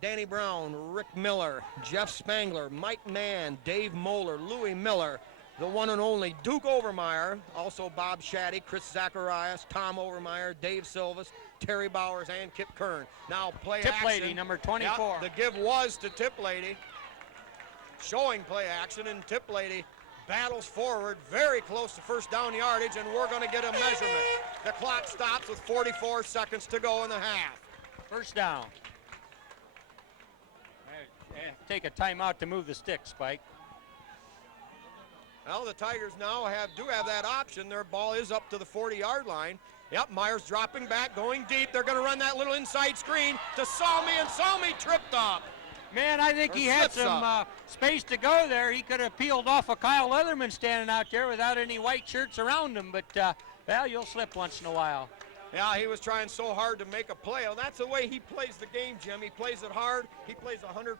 Danny Brown, Rick Miller, Jeff Spangler, Mike Mann, Dave Moeller, Louie Miller, the one and only Duke Overmeyer, also Bob Shaddy, Chris Zacharias, Tom Overmeyer, Dave Silvis, Terry Bowers, and Kip Kern. Now play Tip action. Lady, number 24. Yep, the give was to Tip Lady, showing play action, and Tip Lady battles forward, very close to first down yardage, and we're going to get a measurement. The clock stops with 44 seconds to go in the half. First down. Take a timeout to move the stick, Spike. Well, the Tigers now do have that option. Their ball is up to the 40-yard line. Yep, Myers dropping back, going deep. They're going to run that little inside screen to Salmi, and Salmi tripped up. Man, I think he had some space to go there. He could have peeled off a Kyle Leatherman standing out there without any white shirts around him, but, well, you'll slip once in a while. Yeah, he was trying so hard to make a play. Well, that's the way he plays the game, Jim. He plays it hard. He plays 100%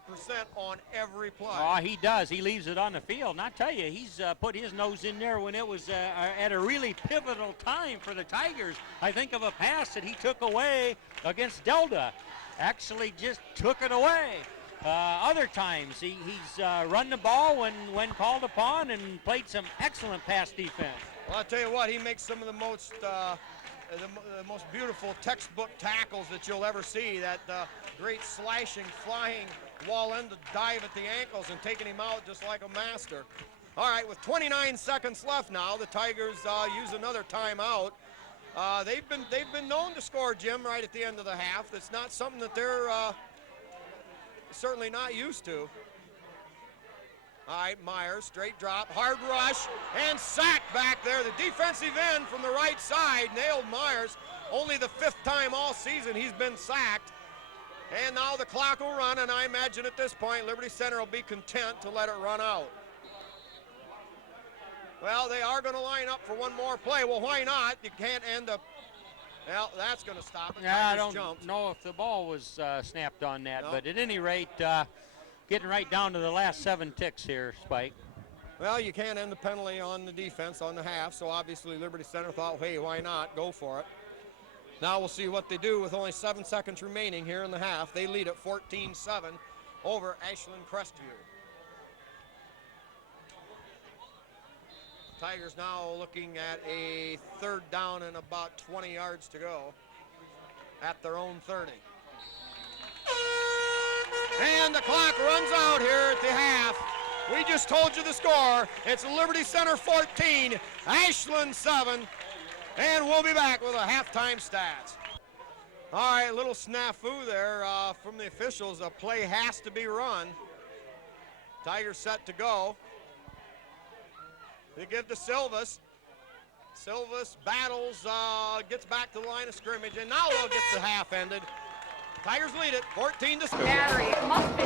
on every play. Oh, he does. He leaves it on the field. And I tell you, he's put his nose in there when it was at a really pivotal time for the Tigers. I think of a pass that he took away against Delta. Actually just took it away. Other times, he's run the ball when called upon and played some excellent pass defense. Well, I'll tell you what, he makes some of the most beautiful textbook tackles that you'll ever see. That great slashing, flying wall end dive at the ankles and taking him out just like a master. All right, with 29 seconds left now, the Tigers use another timeout. They've been known to score, Jim, right at the end of the half. That's not something that they're certainly not used to. All right, Myers, straight drop, hard rush, and sack back there. The defensive end from the right side nailed Myers. Only the 5th time all season he's been sacked. And now the clock will run, and I imagine at this point Liberty Center will be content to let it run out. Well, they are going to line up for one more play. Well, why not? You can't end up. Well, that's going to stop it. Yeah, I don't know if the ball was snapped on that, but at any rate, getting right down to the last 7 ticks here, Spike. Well, you can't end the penalty on the defense on the half, so obviously Liberty Center thought, hey, why not? Go for it. Now we'll see what they do with only 7 seconds remaining here in the half. They lead at 14-7 over Ashland Crestview. Tigers now looking at a 3rd down and about 20 yards to go at their own 30. And the clock runs out here at the half. We just told you the score. It's Liberty Center 14, Ashland 7, and we'll be back with a halftime stats. All right, a little snafu there from the officials. A play has to be run. Tigers set to go. They give to Silvis. Silvis battles, gets back to the line of scrimmage, and now they'll get the half ended. Tigers lead it 14-7. Battery, it must be.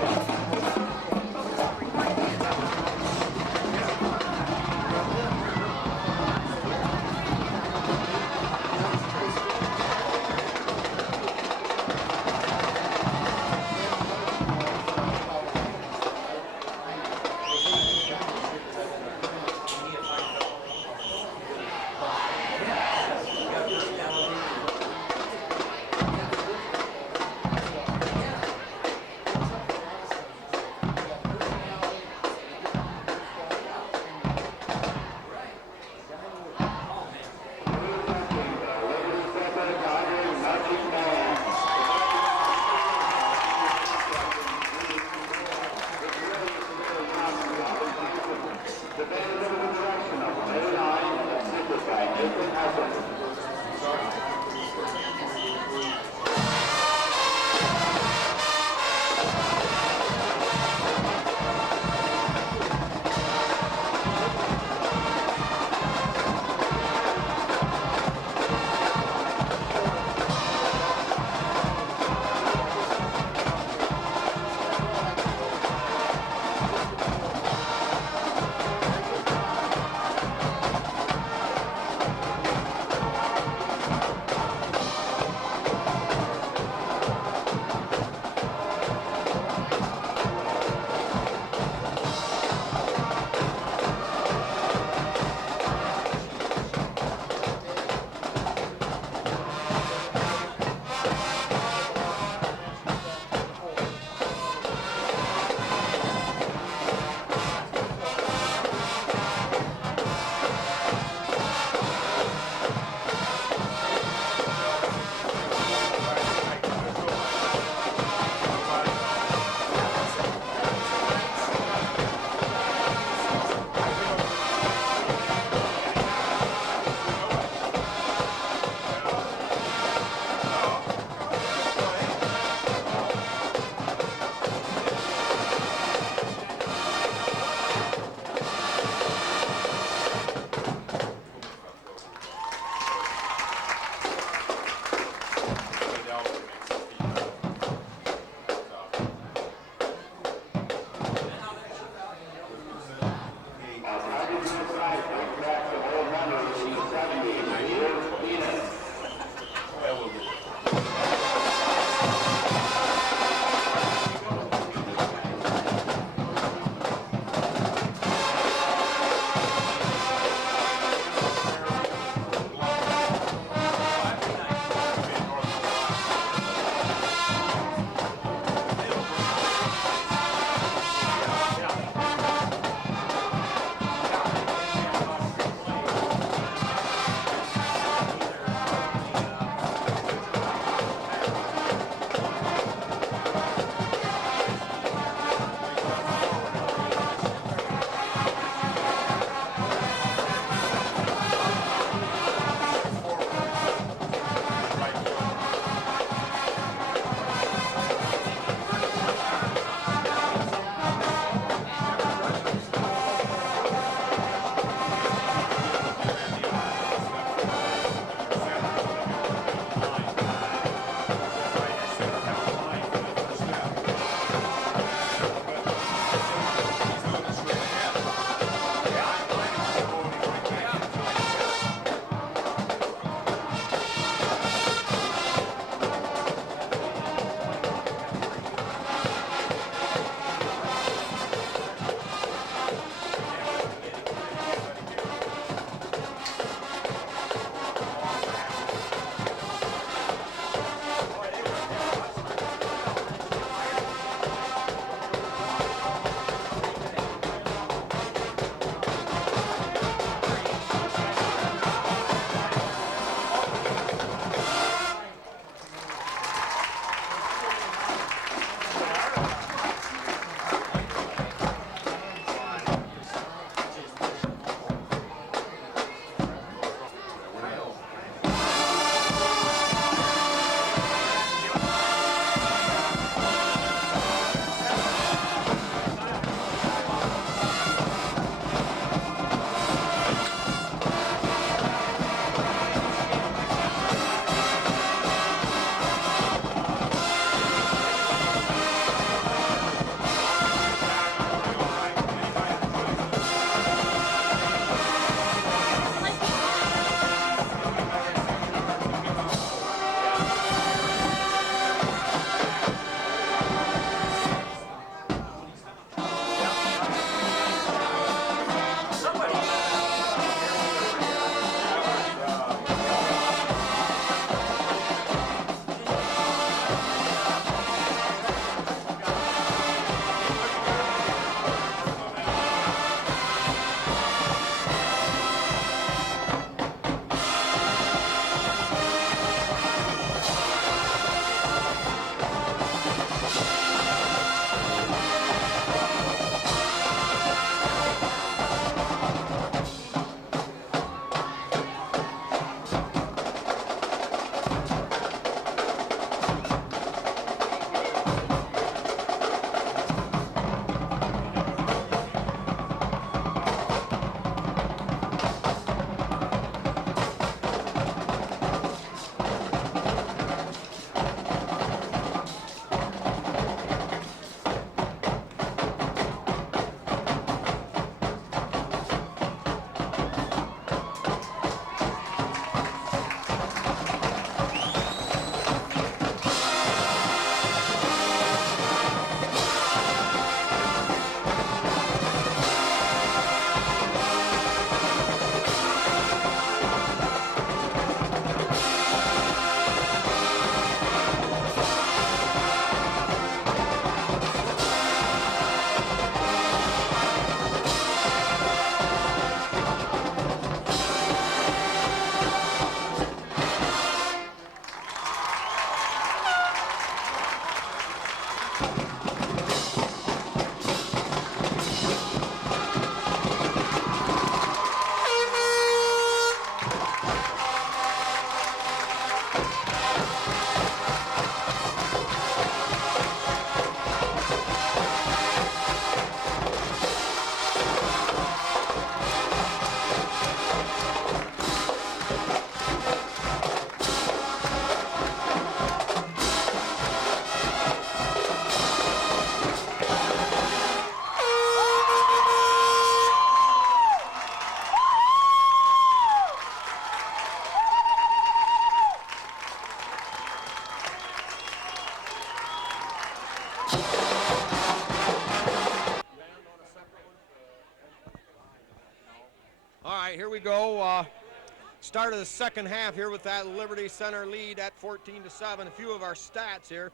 start of the second half here with that Liberty Center lead at 14-7. A few of our stats here.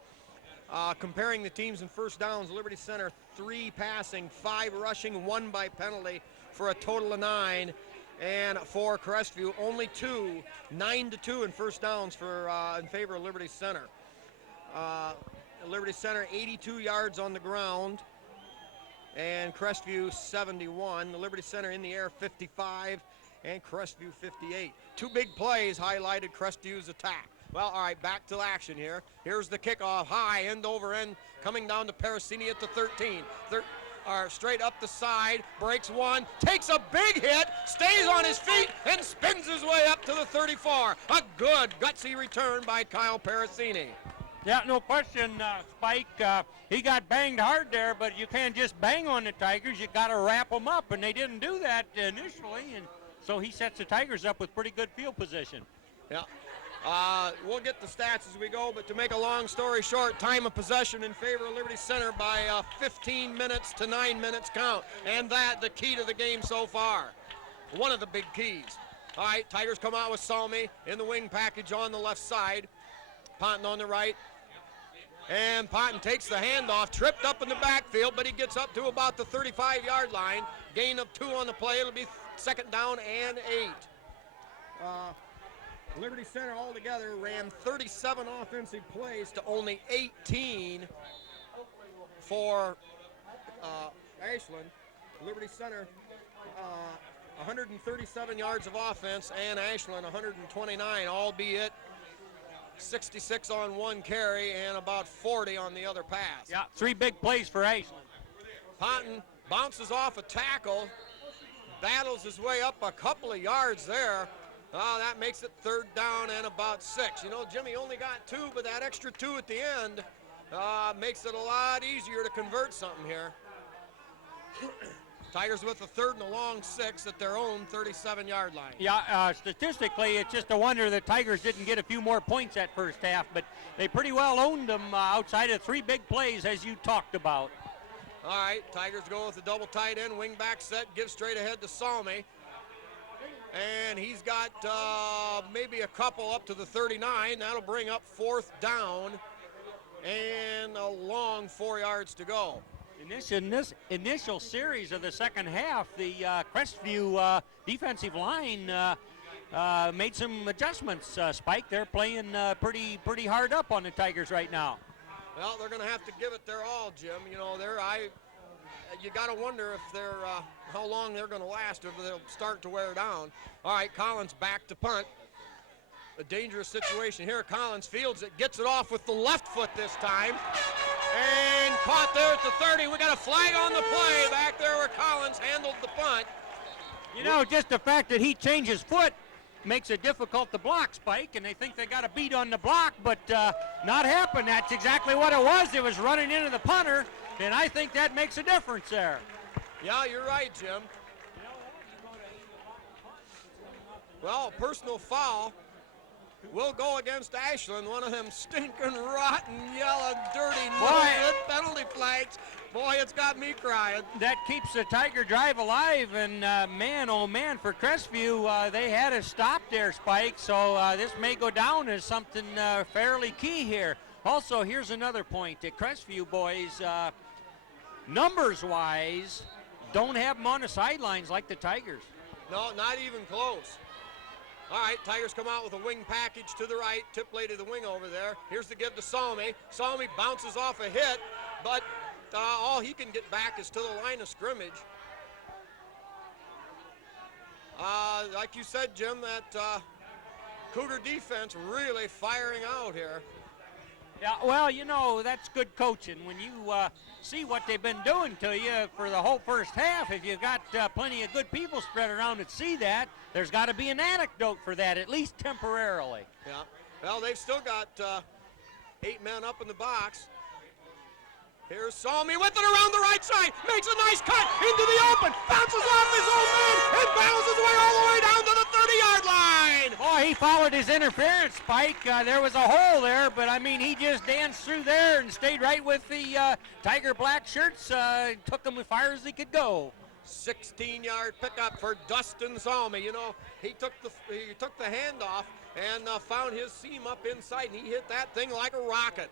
Comparing the teams in first downs, Liberty Center 3 passing, 5 rushing, 1 by penalty for a total of 9. And for Crestview, only 2, 9-2 in first downs for in favor of Liberty Center. Liberty Center 82 yards on the ground, and Crestview 71. The Liberty Center in the air 55, and Crestview 58. 2 big plays highlighted Crestview's attack. Well, all right, back to action here. Here's the kickoff, high, end over end, coming down to Parasini at the 13. Straight up the side, breaks one, takes a big hit, stays on his feet, and spins his way up to the 34. A good, gutsy return by Kyle Parasini. Yeah, no question, Spike. He got banged hard there, but you can't just bang on the Tigers. You got to wrap them up, and they didn't do that initially, and so he sets the Tigers up with pretty good field position. Yeah. We'll get the stats as we go, but to make a long story short, time of possession in favor of Liberty Center by 15 minutes to 9 minutes count, and that the key to the game so far. One of the big keys. All right, Tigers come out with Salmi in the wing package on the left side, Ponton on the right, and Ponton takes the handoff, tripped up in the backfield, but he gets up to about the 35-yard line, gain of 2 on the play. It'll be second down and 8. Liberty Center altogether ran 37 offensive plays to only 18 for Ashland. Liberty Center 137 yards of offense, and Ashland 129, albeit 66 on one carry and about 40 on the other pass. Yeah, 3 big plays for Ashland. Ponton bounces off a tackle, battles his way up a couple of yards there. That makes it third down and about 6. You know, Jimmy only got 2, but that extra 2 at the end makes it a lot easier to convert something here. Tigers with a third and a long 6 at their own 37-yard line. Yeah, statistically, it's just a wonder the Tigers didn't get a few more points that first half, but they pretty well owned them outside of 3 big plays, as you talked about. All right, Tigers go with a double tight end, wing back set, give straight ahead to Salmi. And he's got maybe a couple up to the 39. That'll bring up 4th down and a long 4 yards to go. In this initial series of the second half, the Crestview defensive line made some adjustments, Spike. They're playing pretty hard up on the Tigers right now. Well, they're going to have to give it their all, Jim. You know, you got to wonder if they're how long they're going to last, if they'll start to wear down. All right, Collins back to punt. A dangerous situation here. Collins fields it, gets it off with the left foot this time, and caught there at the 30. We got a flag on the play back there where Collins handled the punt. You know, just the fact that he changes foot makes it difficult to block, Spike, and they think they got a beat on the block, but not happen. That's exactly what it was. It was running into the punter, and I think that makes a difference there. Yeah, you're right, Jim. Well, a personal foul will go against Ashland. One of them stinking, rotten, yellow, dirty, no-good penalty flags. Boy, it's got me crying. That keeps the Tiger drive alive, and man, oh man, for Crestview, they had a stop there, Spike, so this may go down as something fairly key here. Also, here's another point. The Crestview boys, numbers-wise, don't have them on the sidelines like the Tigers. No, not even close. All right, Tigers come out with a wing package to the right, tip play to the wing over there. Here's the give to Salmi. Salmi bounces off a hit, but all he can get back is to the line of scrimmage. Like you said, Jim, that Cougar defense really firing out here. Yeah, well, you know, that's good coaching. When you see what they've been doing to you for the whole first half, if you've got plenty of good people spread around that see that, there's got to be an anecdote for that, at least temporarily. Yeah, well, they've still got 8 men up in the box. Here's Salmi with it around the right side, makes a nice cut into the open, bounces off his own man, and bounces his way all the way down to the 30-yard line. Boy, he followed his interference, Spike. There was a hole there, but I mean, he just danced through there and stayed right with the Tiger black shirts, took them as far as he could go. 16-yard pickup for Dustin Salmi. You know, he took the handoff and found his seam up inside, and he hit that thing like a rocket.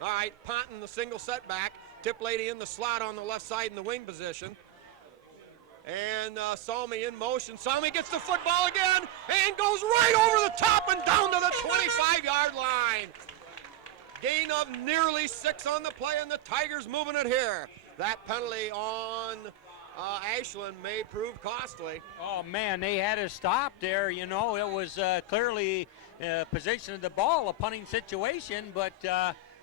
All right, Ponton, the single setback. Tip Lady in the slot on the left side in the wing position. And Salmi in motion. Salmi gets the football again and goes right over the top and down to the 25-yard line. Gain of nearly 6 on the play, and the Tigers moving it here. That penalty on Ashland may prove costly. Oh, man, they had to stop there. You know, it was clearly position of the ball, a punting situation, but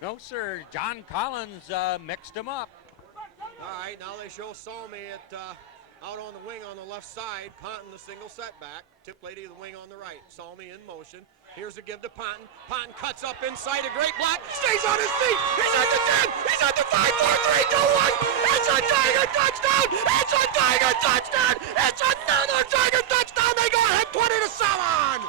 no, sir, John Collins mixed them up. All right, now they show Salmi out on the wing on the left side. Ponton the single setback. Tip Lady the wing on the right. Salmi in motion. Here's a give to Ponton. Ponton cuts up inside, a great block. Stays on his feet. He's at the 10. He's at the 5, 4, 3, 2, 1. It's a Tiger touchdown. It's a Tiger touchdown. It's another Tiger touchdown. They go ahead 20-7.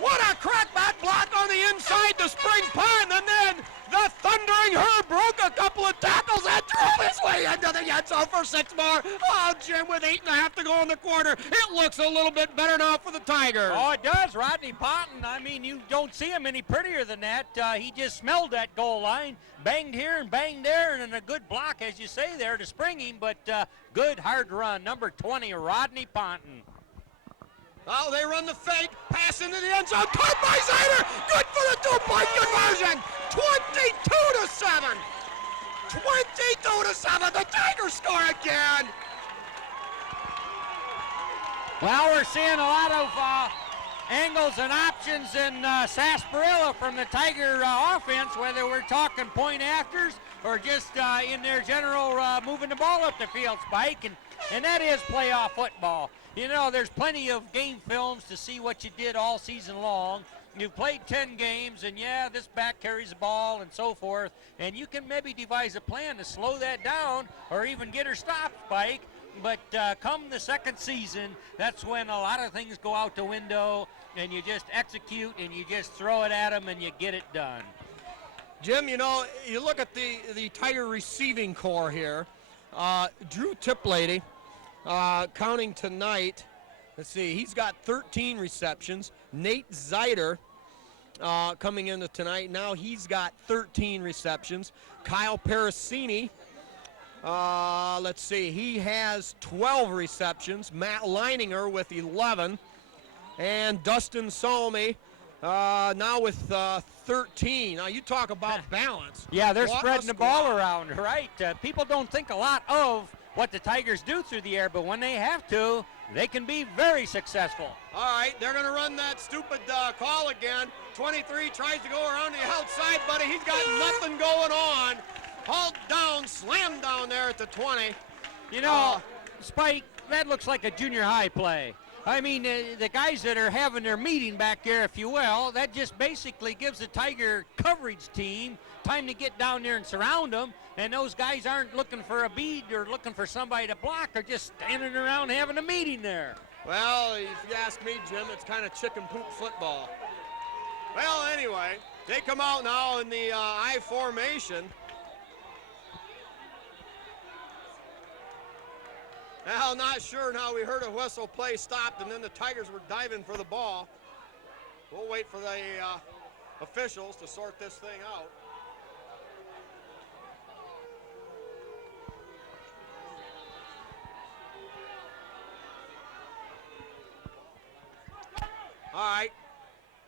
What a crackback block on the inside to spring punt, and then the Thundering Herd broke a couple of tackles and drove his way into the end zone for 6 more. Oh, Jim, with 8.5 to go in the quarter, it looks a little bit better now for the Tigers. Oh, it does, Rodney Ponton. I mean, you don't see him any prettier than that. He just smelled that goal line, banged here and banged there, and then a good block, as you say there, to spring him, but good hard run. Number 20, Rodney Ponton. Oh, they run the fake, pass into the end zone, caught by Zider, good for the 2-point conversion, 22-7. 22-7, the Tigers score again. Well, we're seeing a lot of angles and options in sarsaparilla from the Tiger offense, whether we're talking point afters or just in their general moving the ball up the field, Spike, and that is playoff football. You know, there's plenty of game films to see what you did all season long. You've played 10 games, and yeah, this back carries the ball and so forth, and you can maybe devise a plan to slow that down or even get her stopped, Spike. But come the second season, that's when a lot of things go out the window, and you just execute, and you just throw it at them, and you get it done. Jim, you know, you look at the Tiger receiving core here. Drew Tiplady, counting tonight, let's see, he's got 13 receptions. Nate Zider coming into tonight, now he's got 13 receptions. Kyle Parasini, let's see, he has 12 receptions. Matt Leininger with 11. And Dustin Salmi now with 13. Now you talk about balance. Yeah, they're spreading the ball around, right? People don't think a lot of what the Tigers do through the air, but when they have to, they can be very successful. All right, they're going to run that stupid call again. 23 tries to go around the outside, buddy. He's got nothing going on. Hauled down, slammed down there at the 20. You know, Spike, that looks like a junior high play. I mean, the guys that are having their meeting back there, if you will, that just basically gives the Tiger coverage team time to get down there and surround them, and those guys aren't looking for a bead or looking for somebody to block. They're just standing around having a meeting there. Well, if you ask me, Jim, it's kind of chicken poop football. Well, anyway, they come out now in the I formation. Well, not sure now. We heard a whistle, play stopped, and then the Tigers were diving for the ball. We'll wait for the officials to sort this thing out. All right,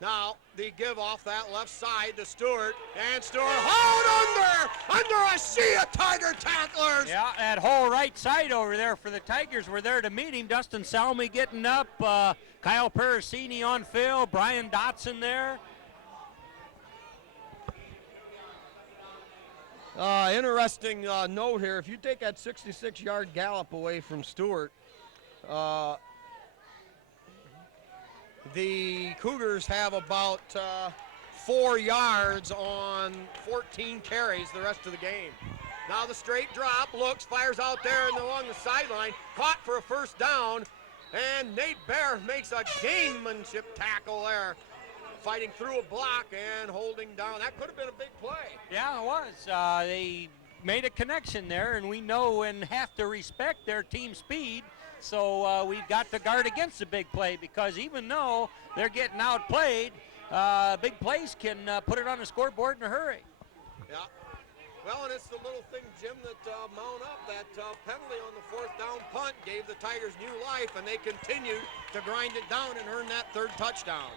now the give off that left side to Stewart, and Stewart hauled under a sea of Tiger tacklers. Yeah, that whole right side over there for the Tigers were there to meet him. Dustin Salmi getting up, Kyle Parasini on Phil, Brian Dotson there. Interesting note here, if you take that 66-yard gallop away from Stewart, the Cougars have about 4 yards on 14 carries the rest of the game. Now the straight drop, looks, fires out there and along the sideline, caught for a first down, and Nate Bear makes a gamemanship tackle there, fighting through a block and holding down. That could have been a big play. Yeah, it was. They made a connection there, and we know and have to respect their team speed. So we've got to guard against the big play, because even though they're getting outplayed, big plays can put it on the scoreboard in a hurry. Yeah. Well, and it's the little thing, Jim, that mount up. That penalty on the 4th down punt gave the Tigers new life, and they continue to grind it down and earn that 3rd touchdown.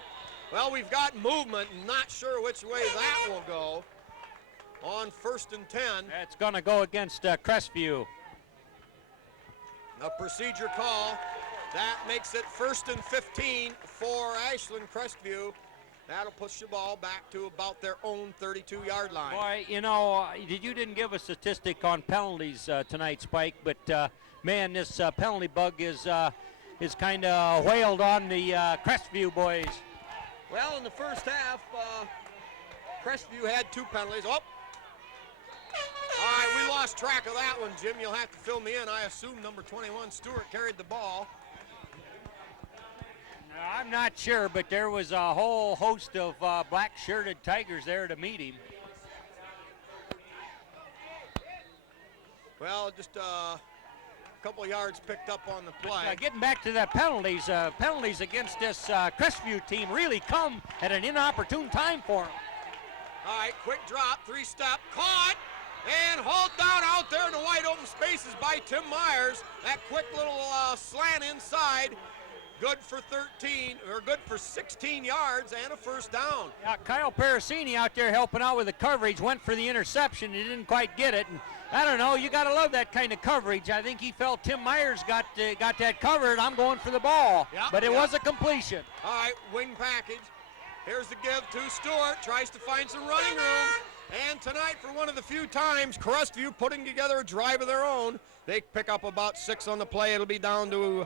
Well, we've got movement. Not sure which way that will go on 1st and 10. It's going to go against Crestview. A procedure call. That makes it 1st and 15 for Ashland Crestview. That'll push the ball back to about their own 32-yard line. Boy, you know, you didn't give a statistic on penalties tonight, Spike, but man, this penalty bug is kind of whaled on the Crestview boys. Well, in the first half, Crestview had 2 penalties. Oh! All right, we lost track of that one, Jim. You'll have to fill me in. I assume number 21, Stewart, carried the ball. I'm not sure, but there was a whole host of black-shirted Tigers there to meet him. Well, just a couple of yards picked up on the play. Getting back to the penalties, penalties against this Crestview team really come at an inopportune time for them. All right, quick drop, 3-step, caught, and hauled down out there in the wide open spaces by Tim Myers. That quick little slant inside. Good for 13, or good for 16 yards and a 1st down. Yeah, Kyle Parasini out there helping out with the coverage, went for the interception. He didn't quite get it. And I don't know, you got to love that kind of coverage. I think he felt Tim Myers got that covered. I'm going for the ball. Yep, but it was a completion. All right, wing package. Here's the give to Stewart. Tries to find some running room. And tonight, for one of the few times, Crestview putting together a drive of their own. They pick up about 6 on the play. It'll be down to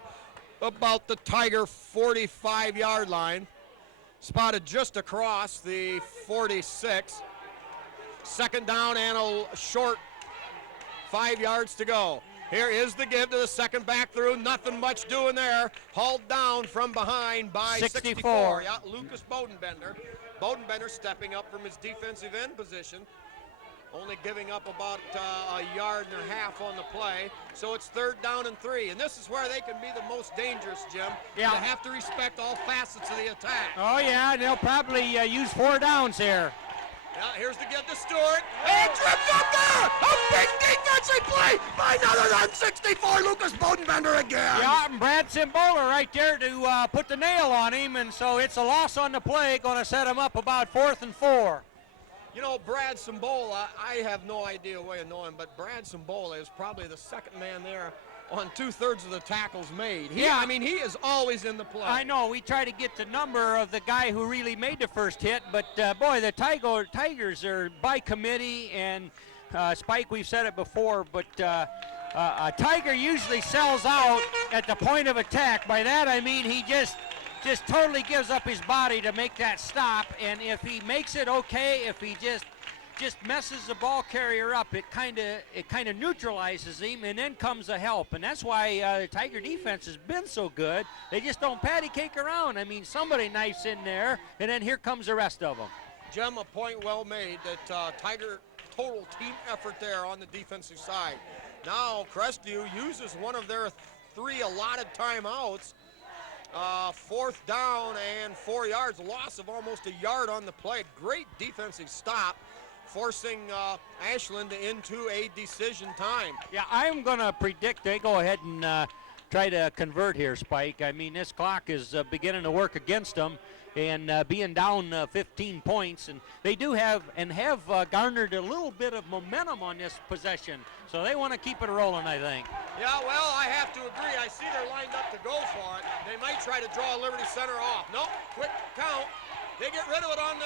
about the Tiger 45-yard line. Spotted just across the 46. 2nd down and a short 5 yards to go. Here is the give to the second back through. Nothing much doing there. Hauled down from behind by 64. Yeah, Lucas Bodenbender. Bodenbender stepping up from his defensive end position. Only giving up about a yard and a half on the play. So it's 3rd down and 3. And this is where they can be the most dangerous, Jim. Yeah. You have to respect all facets of the attack. Oh, yeah, they'll probably use 4 downs here. Yeah, here's the give to Stewart. And tripped up there! A big defensive play by none other than 64, Lucas Bodenbender again. Yeah, and Brad Simbola right there to put the nail on him. And so it's a loss on the play, going to set him up about 4th and 4. You know, Brad Simbola, I have no idea where you know him, but Brad Simbola is probably the second man there on 2/3 of the tackles made. I mean, he is always in the play. I know. We try to get the number of the guy who really made the first hit, but boy, the Tigers are by committee, and Spike, we've said it before, but a Tiger usually sells out at the point of attack. By that I mean he just totally gives up his body to make that stop, and if he makes it okay, if he just messes the ball carrier up, it kind of neutralizes him, and then comes the help. And that's why the Tiger defense has been so good. They just don't patty cake around. I mean, somebody knifes in there, and then here comes the rest of them. Jim, a point well made that Tiger total team effort there on the defensive side. Now Crestview uses one of their 3 allotted timeouts. 4th down and 4 yards, loss of almost a yard on the play. Great defensive stop, forcing Ashland into a decision time. Yeah, I'm going to predict they go ahead and try to convert here, Spike. I mean, this clock is beginning to work against them, and being down 15 points, and they do have garnered a little bit of momentum on this possession, so they want to keep it rolling, I think. Yeah, well, I have to agree. I see they're lined up to go for it. They might try to draw Liberty Center off. Nope, quick count. They get rid of it on the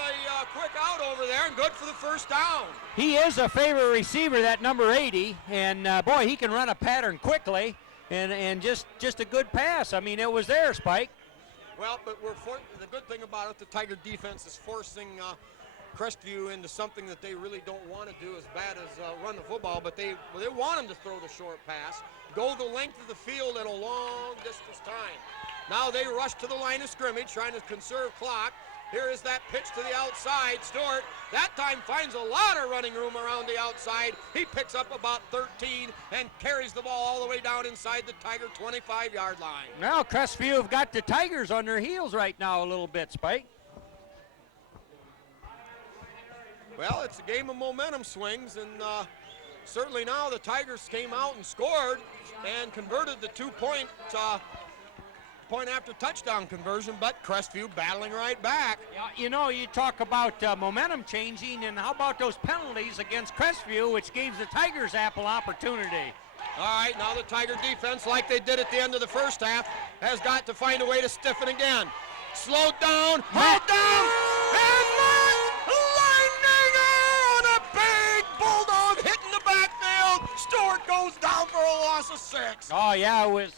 quick out over there, and good for the 1st down. He is a favorite receiver, that number 80, and boy, he can run a pattern quickly, and just a good pass. I mean, it was there, Spike. Well, but the good thing about it, the Tiger defense is forcing Crestview into something that they really don't want to do as bad as run the football, but they want him to throw the short pass, go the length of the field at a long distance time. Now they rush to the line of scrimmage, trying to conserve clock. Here is that pitch to the outside. Stewart, that time finds a lot of running room around the outside. He picks up about 13 and carries the ball all the way down inside the Tiger 25-yard line. Now Crestview have got the Tigers on their heels right now a little bit, Spike. Well, it's a game of momentum swings, and certainly now the Tigers came out and scored and converted the 2-point point after touchdown conversion, but Crestview battling right back. Yeah, you know, you talk about momentum changing, and how about those penalties against Crestview, which gave the Tigers ample opportunity. All right, now the Tiger defense, like they did at the end of the first half, has got to find a way to stiffen again. Slowed down, hold down, and lightning on a big bulldog hitting the backfield. Stewart goes down for a loss of 6. Oh, yeah, it was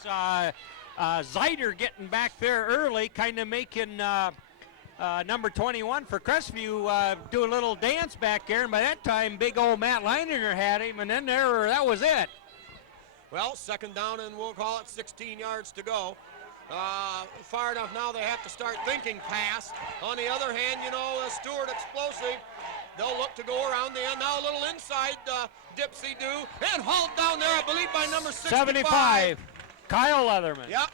Zider getting back there early, kind of making number 21 for Crestview do a little dance back there, and by that time, big old Matt Leininger had him, and then that was it. Well, second down, and we'll call it 16 yards to go. Far enough now they have to start thinking pass. On the other hand, you know, Stewart explosive. They'll look to go around the end. Now a little inside dipsy-do, and hauled down there, I believe, by number 65. Kyle Leatherman. Yep.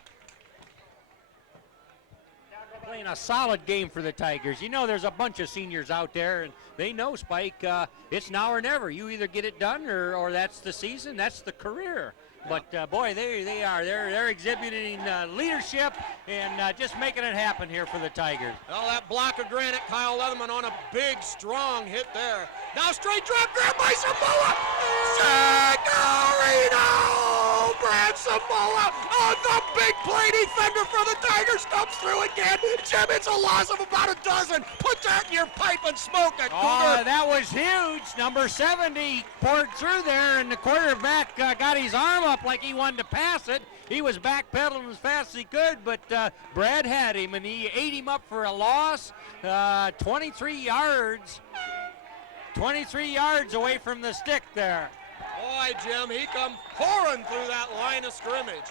Playing a solid game for the Tigers. You know, there's a bunch of seniors out there, and they know, Spike, it's now or never. You either get it done, or that's the season, that's the career. But boy, they are. They're exhibiting leadership and just making it happen here for the Tigers. Well, that block of granite, Kyle Leatherman on a big, strong hit there. Now straight drop, grab by Samoa. Chicorino! Brad Samoa on the big play defender for the Tigers comes through again. Jim, it's a loss of about a dozen. Put that in your pipe and smoke it, Cougar. Oh, that was huge. Number 70 poured through there, and the quarterback got his arm up like he wanted to pass it. He was backpedaling as fast as he could, but Brad had him, and he ate him up for a loss. 23 yards. 23 yards away from the stick there. Boy, Jim, he come pouring through that line of scrimmage.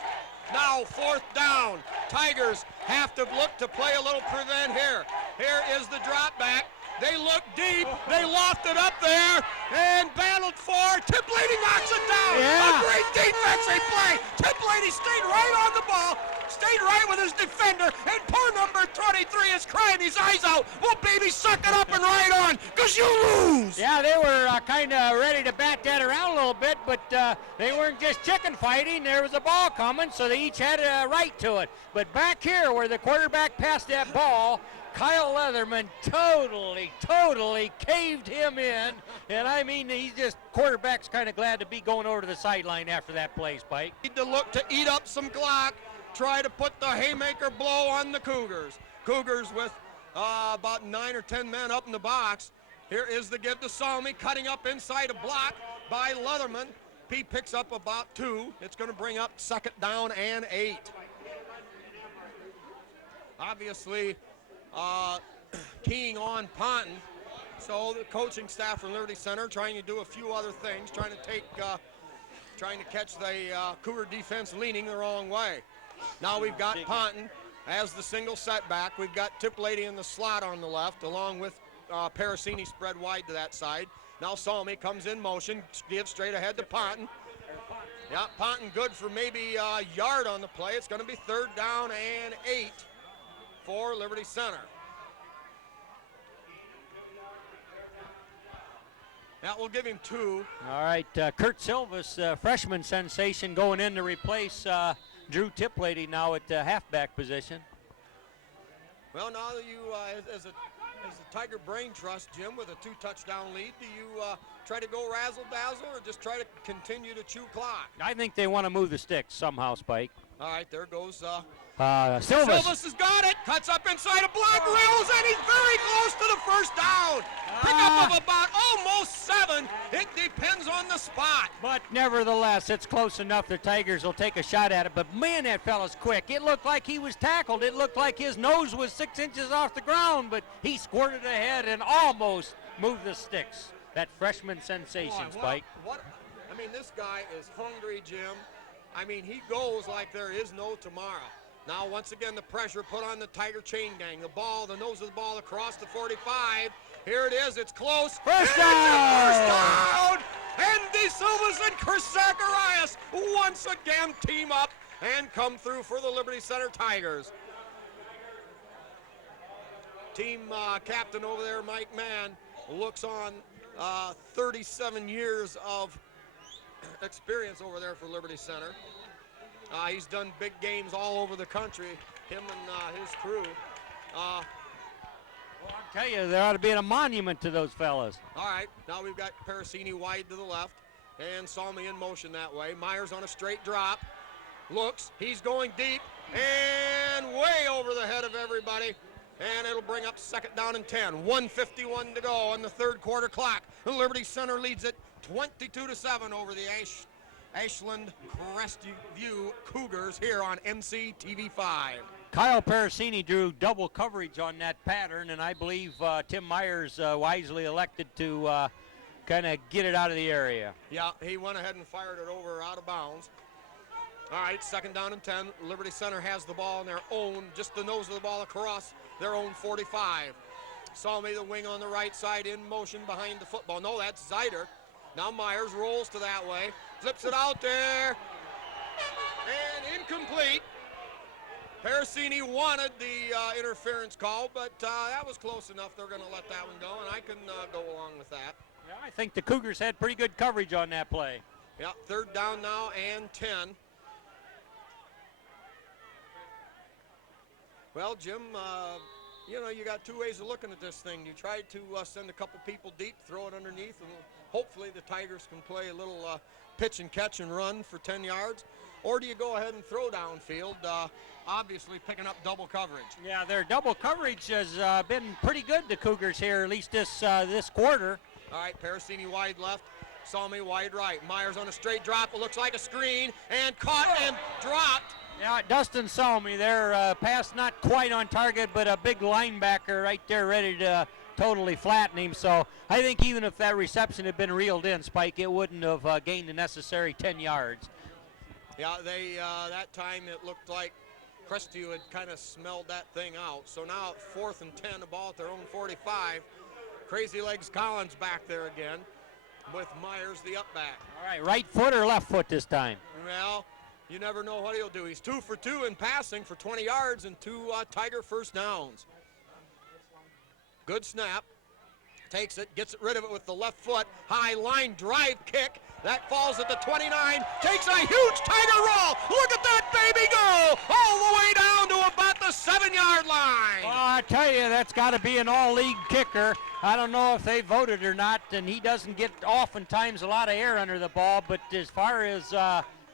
Now fourth down. Tigers have to look to play a little prevent here. Here is the drop back. They look deep. They lofted up there and battled for. Tip Lady knocks it down. Yeah. A great defensive play. Tip Lady stayed right on the ball, stayed right with his defender, and poor number 23 is crying his eyes out. Well, baby, suck it up and ride on, because you lose. Yeah, they were kind of ready to bat that around a little bit, but they weren't just chicken fighting. There was a ball coming, so they each had a right to it. But back here where the quarterback passed that ball, Kyle Leatherman totally caved him in. And I mean, quarterback's kind of glad to be going over to the sideline after that play, Spike. Need to look to eat up some clock, try to put the haymaker blow on the Cougars. Cougars with about 9 or 10 men up in the box. Here is the give to Salmi, cutting up inside a block by Leatherman. He picks up about 2. It's going to bring up second down and 8. Obviously, keying on Ponton. So the coaching staff from Liberty Center trying to do a few other things, trying to catch the Cougar defense leaning the wrong way. Now we've got Ponton as the single setback. We've got Tip Lady in the slot on the left, along with Parasini spread wide to that side. Now Salmi comes in motion, gives straight ahead to Ponton. Yeah, Ponton good for maybe a yard on the play. It's going to be third down and 8 for Liberty Center. That will give him 2. All right, Kurt Silvas, freshman sensation, going in to replace Drew Tiplady now at the halfback position. Well, now that you, as a Tiger Brain Trust, Jim, with a 2-touchdown lead, do you try to go razzle-dazzle or just try to continue to chew clock? I think they want to move the sticks somehow, Spike. All right, there goes Silvas. Silvas has got it, cuts up inside a block, rails, and he's very close to the first down. Pickup of about almost 7. It depends on the spot. But nevertheless, it's close enough the Tigers will take a shot at it. But man, that fella's quick. It looked like he was tackled. It looked like his nose was 6 inches off the ground, but he squirted ahead and almost moved the sticks. That freshman sensation, Spike. I mean, this guy is hungry, Jim. I mean, he goes like there is no tomorrow. Now, once again, the pressure put on the Tiger chain gang. The ball, the nose of the ball across the 45. Here it is. It's close. First down! First down! down! And De Silvas and Chris Zacharias once again team up and come through for the Liberty Center Tigers. Team captain over there, Mike Mann, looks on 37 years of experience over there for Liberty Center. He's done big games all over the country, him and his crew. Well, I'll tell you, there ought to be a monument to those fellas. All right, now we've got Parasini wide to the left and Salmi in motion that way. Myers on a straight drop, looks, he's going deep and way over the head of everybody. And it'll bring up second down and 10. 1:51 to go on the third quarter clock. The Liberty Center leads it 22-7 over the Ashland Crestview Cougars here on NCTV5. Kyle Parasini drew double coverage on that pattern, and I believe Tim Myers wisely elected to kind of get it out of the area. Yeah, he went ahead and fired it over out of bounds. All right, second down and 10. Liberty Center has the ball on their own, just the nose of the ball across their own 45. Salmi, the wing on the right side, in motion behind the football. No, that's Zeider. Now Myers rolls to that way, flips it out there, and incomplete. Parasini wanted the interference call, but that was close enough. They're going to let that one go, and I can go along with that. Yeah, I think the Cougars had pretty good coverage on that play. Yeah, third down now and 10. Well, Jim, you know, you got two ways of looking at this thing. You try to send a couple people deep, throw it underneath, and hopefully the Tigers can play a little pitch and catch and run for 10 yards. Or do you go ahead and throw downfield, obviously picking up double coverage? Yeah, their double coverage has been pretty good, the Cougars here, at least this quarter. All right, Parasini wide left, Salmi wide right. Myers on a straight drop. It looks like a screen, and caught and dropped. Yeah, Dustin Salmi there, pass not quite on target, but a big linebacker right there ready to totally flatten him. So I think even if that reception had been reeled in, Spike, it wouldn't have gained the necessary 10 yards. Yeah, they that time it looked like Crestview had kind of smelled that thing out. So now 4th and 10, the ball at their own 45. Crazy Legs Collins back there again with Myers, the up back. All right, right foot or left foot this time? Well, you never know what he'll do. He's 2 for 2 in passing for 20 yards and 2 Tiger first downs. Good snap. Takes it, gets rid of it with the left foot. High line drive kick. That falls at the 29. Takes a huge Tiger roll. Look at that baby go all the way down to about the 7-yard line. Well, I tell you, that's got to be an all-league kicker. I don't know if they voted or not, and he doesn't get oftentimes a lot of air under the ball, but as far as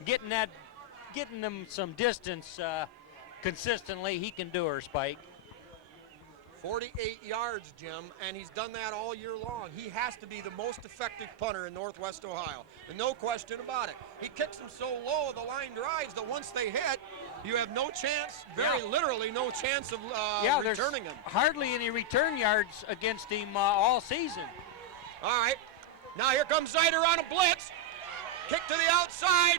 getting them some distance consistently, he can do her, Spike. 48 yards, Jim, and he's done that all year long. He has to be the most effective punter in Northwest Ohio, and no question about it. He kicks them so low, the line drives, that once they hit, you have no chance, very literally no chance of returning them. Hardly any return yards against him all season. All right, now here comes Zeider on a blitz. Kick to the outside,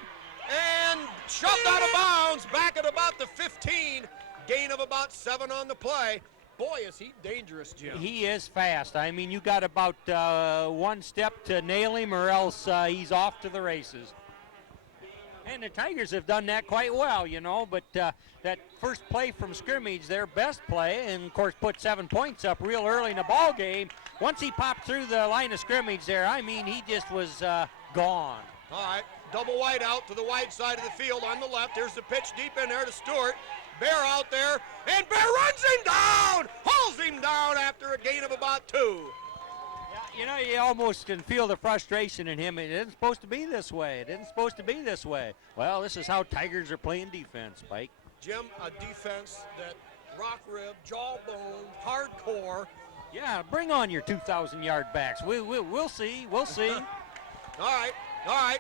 and shoved out of bounds, back at about the 15. Gain of about 7 on the play. Boy, is he dangerous, Jim. He is fast. I mean, you got about 1 step to nail him, or else he's off to the races. And the Tigers have done that quite well, you know, but that first play from scrimmage, their best play, and of course put 7 points up real early in the ball game. Once he popped through the line of scrimmage there, I mean, he just was gone. All right, double wide out to the wide side of the field on the left. Here's the pitch deep in there to Stewart. Bear out there, and Bear runs him down, hauls him down after a gain of about 2. Yeah, you know, you almost can feel the frustration in him. It isn't supposed to be this way. It isn't supposed to be this way. Well, this is how Tigers are playing defense, Spike. Jim, a defense that rock rib, jawbone, hardcore. Yeah, bring on your 2,000-yard backs. We'll see. We'll see. All right.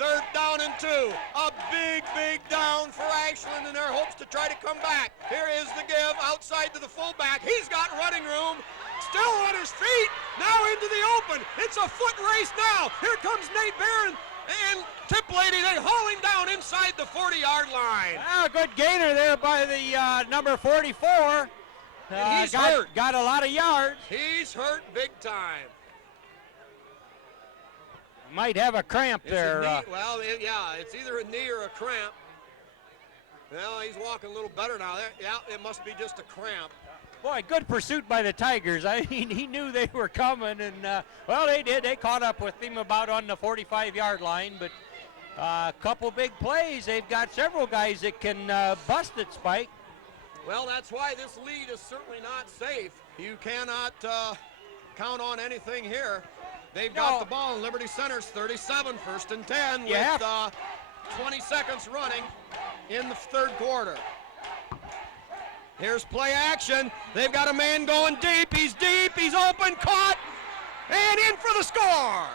3rd down and 2. A big down for Ashland in their hopes to try to come back. Here is the give outside to the fullback. He's got running room. Still on his feet. Now into the open. It's a foot race now. Here comes Nate Barron. And Tip Lady, they haul him down inside the 40-yard line. A good gainer there by the number 44. He's hurt. Got a lot of yards. He's hurt big time. Might have a cramp there. Well, yeah, it's either a knee or a cramp. Well, he's walking a little better now. Yeah, it must be just a cramp. Boy, good pursuit by the Tigers. I mean, he knew they were coming, and, well, they did. They caught up with him about on the 45-yard line, but a couple big plays. They've got several guys that can bust it, Spike. Well, that's why this lead is certainly not safe. You cannot count on anything here. They've got the ball in Liberty Center's 37, 1st and 10 with 20 seconds running in the third quarter. Here's play action. They've got a man going deep. He's open, caught, and in for the score.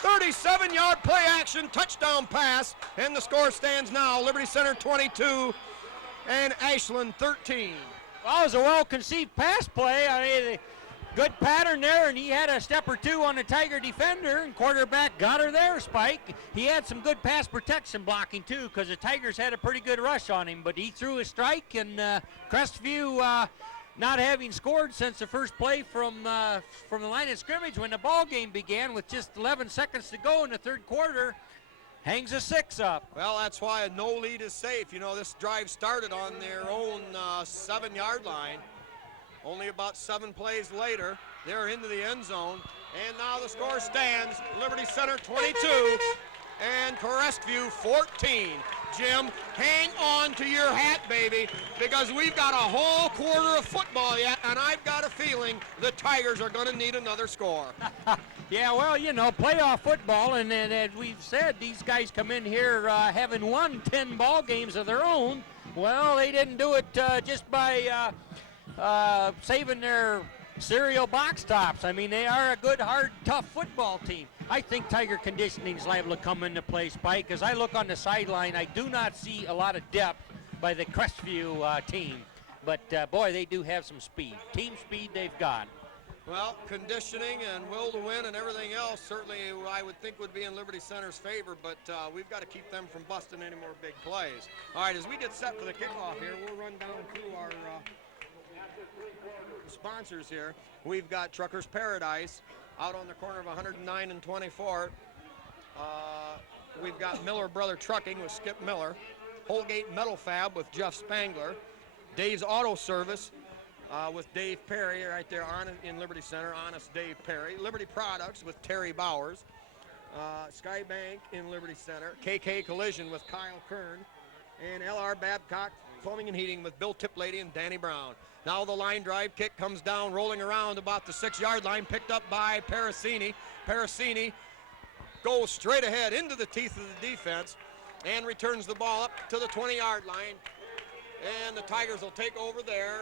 37-yard play action, touchdown pass, and the score stands now, Liberty Center 22 and Ashland 13. Well, it was a well-conceived pass play. I mean, good pattern there, and he had a step or two on the Tiger defender, and quarterback got her there, Spike. He had some good pass protection blocking, too, because the Tigers had a pretty good rush on him, but he threw a strike, and Crestview, not having scored since the first play from the line of scrimmage when the ball game began with just 11 seconds to go in the third quarter, hangs a 6 up. Well, that's why no lead is safe. You know, this drive started on their own 7-yard line. Only about 7 plays later, they're into the end zone. And now the score stands, Liberty Center 22 and Crestview 14. Jim, hang on to your hat, baby, because we've got a whole quarter of football yet, and I've got a feeling the Tigers are going to need another score. Yeah, well, you know, playoff football, and as we've said, these guys come in here having won 10 ball games of their own. Well, they didn't do it just by saving their cereal box tops. I mean, they are a good, hard, tough football team. I think Tiger conditioning is liable to come into play, Spike. As I look on the sideline, I do not see a lot of depth by the Crestview team. But, boy, they do have some speed. Team speed they've got. Well, conditioning and will to win and everything else certainly I would think would be in Liberty Center's favor, but we've got to keep them from busting any more big plays. All right, as we get set for the kickoff here, we'll run down through our sponsors here. We've got Trucker's Paradise out on the corner of 109 and 24. We've got Miller Brother Trucking with Skip Miller. Holgate Metal Fab with Jeff Spangler. Dave's Auto Service with Dave Perry right there in Liberty Center, Honest Dave Perry. Liberty Products with Terry Bowers. Skybank in Liberty Center. KK Collision with Kyle Kern. And LR Babcock Plumbing and Heating with Bill Tiplady and Danny Brown. Now the line drive kick comes down, rolling around about the 6-yard line, picked up by Parasini. Parasini goes straight ahead into the teeth of the defense and returns the ball up to the 20-yard line. And the Tigers will take over there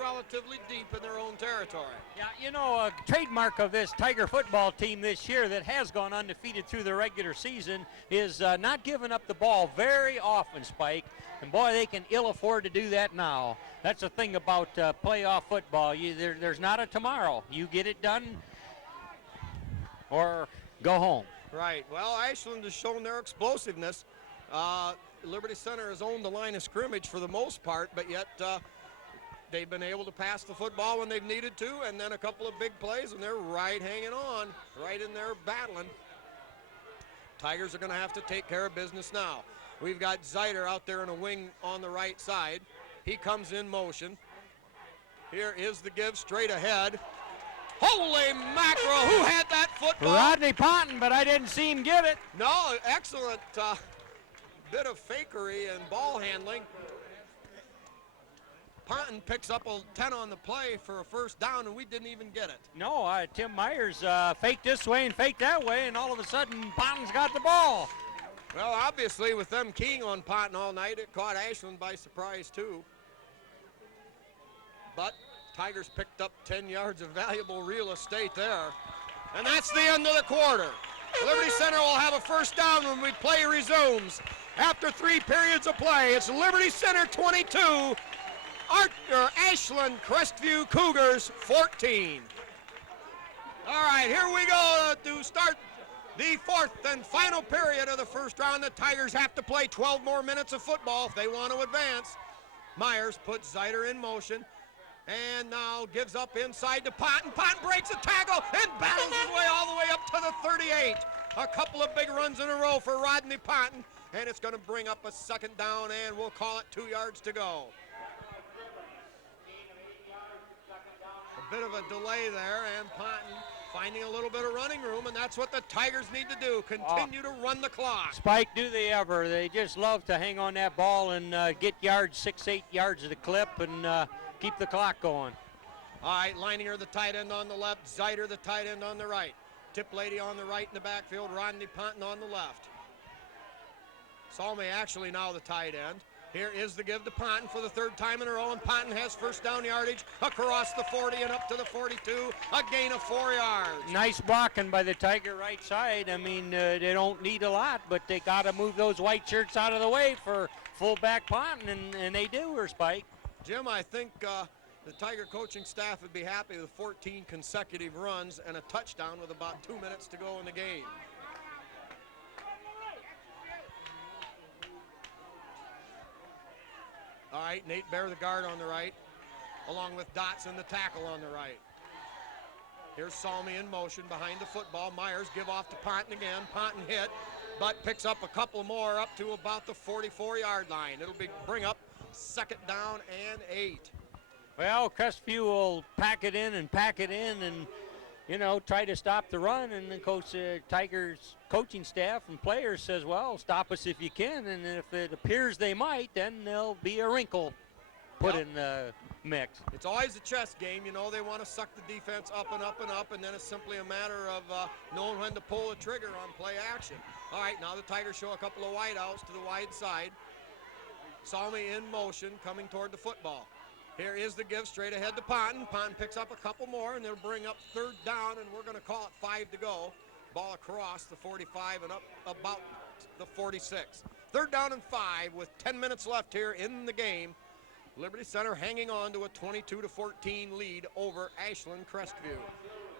relatively deep in their own territory. Yeah, you know, a trademark of this Tiger football team this year that has gone undefeated through the regular season is not giving up the ball very often, Spike. And, boy, they can ill afford to do that now. That's the thing about playoff football. There's not a tomorrow. You get it done or go home. Right. Well, Ashland has shown their explosiveness. Liberty Center has owned the line of scrimmage for the most part, but yet they've been able to pass the football when they've needed to, and then a couple of big plays, and they're right hanging on, right in there battling. Tigers are going to have to take care of business now. We've got Zeiter out there in a wing on the right side. He comes in motion. Here is the give straight ahead. Holy mackerel, who had that football? Rodney Ponton, but I didn't see him get it. No, excellent bit of fakery and ball handling. Ponton picks up a 10 on the play for a first down, and we didn't even get it. No, Tim Myers faked this way and faked that way, and all of a sudden Ponton's got the ball. Well, obviously, with them keying on Ponton all night, it caught Ashland by surprise, too. But Tigers picked up 10 yards of valuable real estate there. And that's the end of the quarter. Liberty Center will have a first down when we play resumes. After 3 periods of play, it's Liberty Center 22, Ashland Crestview Cougars 14. All right, here we go to start The fourth and final period of the first round. The Tigers have to play 12 more minutes of football if they want to advance. Myers puts Zeiter in motion and now gives up inside to Ponton. Ponton breaks a tackle and battles his way all the way up to the 38. A couple of big runs in a row for Rodney Ponton, and it's going to bring up a second down, and we'll call it 2 yards to go. A bit of a delay there, and Ponton finding a little bit of running room, and that's what the Tigers need to do, continue to run the clock. Spike, do they ever. They just love to hang on that ball and get yards, 6-8 yards of the clip, and keep the clock going. All right, Leininger, the tight end on the left, Zeiter, the tight end on the right. Tip Lady on the right in the backfield, Rodney Ponton on the left. Salme actually now the tight end. Here is the give to Ponton for the third time in a row, and Ponton has first down yardage across the 40 and up to the 42, a gain of 4 yards. Nice blocking by the Tiger right side. I mean, they don't need a lot, but they got to move those white shirts out of the way for fullback Ponton, and they do, or Spike. Jim, I think the Tiger coaching staff would be happy with 14 consecutive runs and a touchdown with about 2 minutes to go in the game. All right, Nate Bear, the guard on the right, along with Dotson, the tackle on the right. Here's Salmi in motion behind the football. Myers give off to Ponton again. Ponton hit, but picks up a couple more up to about the 44-yard line. It'll bring up second down and 8. Well, Crestview will pack it in and you know, try to stop the run, and the coach, Tigers coaching staff and players says, well, stop us if you can, and if it appears they might, then there'll be a wrinkle put in the mix. It's always a chess game. You know, they want to suck the defense up and up and up, and then it's simply a matter of knowing when to pull the trigger on play action. All right, now the Tigers show a couple of wide outs to the wide side. Salmi in motion, coming toward the football. Here is the give straight ahead to Ponton. Ponton picks up a couple more, and they'll bring up third down, and we're going to call it 5 to go. Ball across the 45 and up about the 46. Third down and 5 with 10 minutes left here in the game. Liberty Center hanging on to a 22-14 lead over Ashland Crestview.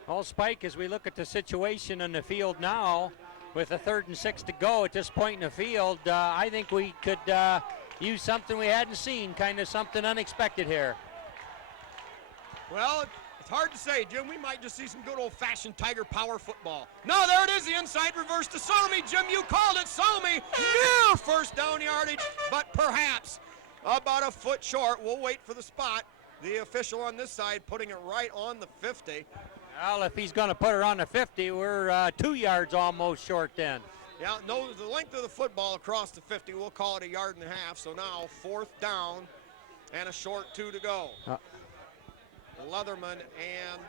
Well, Spike, as we look at the situation on the field now, with a 3rd and 6 to go at this point in the field, I think we could use something we hadn't seen, kind of something unexpected here. Well, it's hard to say, Jim. We might just see some good old-fashioned Tiger power football. No, there it is, the inside reverse to Salmi. Jim, you called it. Salmi near first down yardage, but perhaps about a foot short. We'll wait for the spot. The official on this side putting it right on the 50. Well, if he's going to put her on the 50, we're 2 yards almost short then. Yeah, no, the length of the football across the 50, we'll call it 1.5 yards. So now 4th down and a short 2 to go. Leatherman and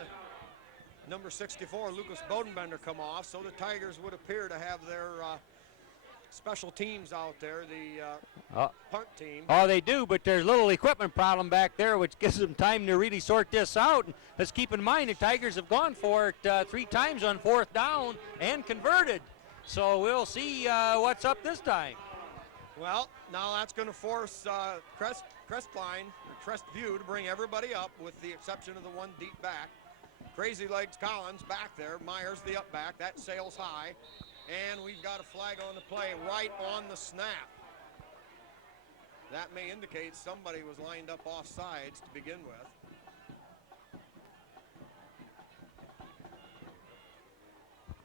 number 64, Lucas Bodenbender, come off. So the Tigers would appear to have their special teams out there, the punt team. Oh, they do, but there's a little equipment problem back there, which gives them time to really sort this out. And let's keep in mind the Tigers have gone for it 3 times on 4th down and converted. So we'll see what's up this time. Well, now that's going to force Crestview to bring everybody up with the exception of the one deep back. Crazy Legs Collins back there. Myers the up back. That sails high. And we've got a flag on the play right on the snap. That may indicate somebody was lined up off sides to begin with.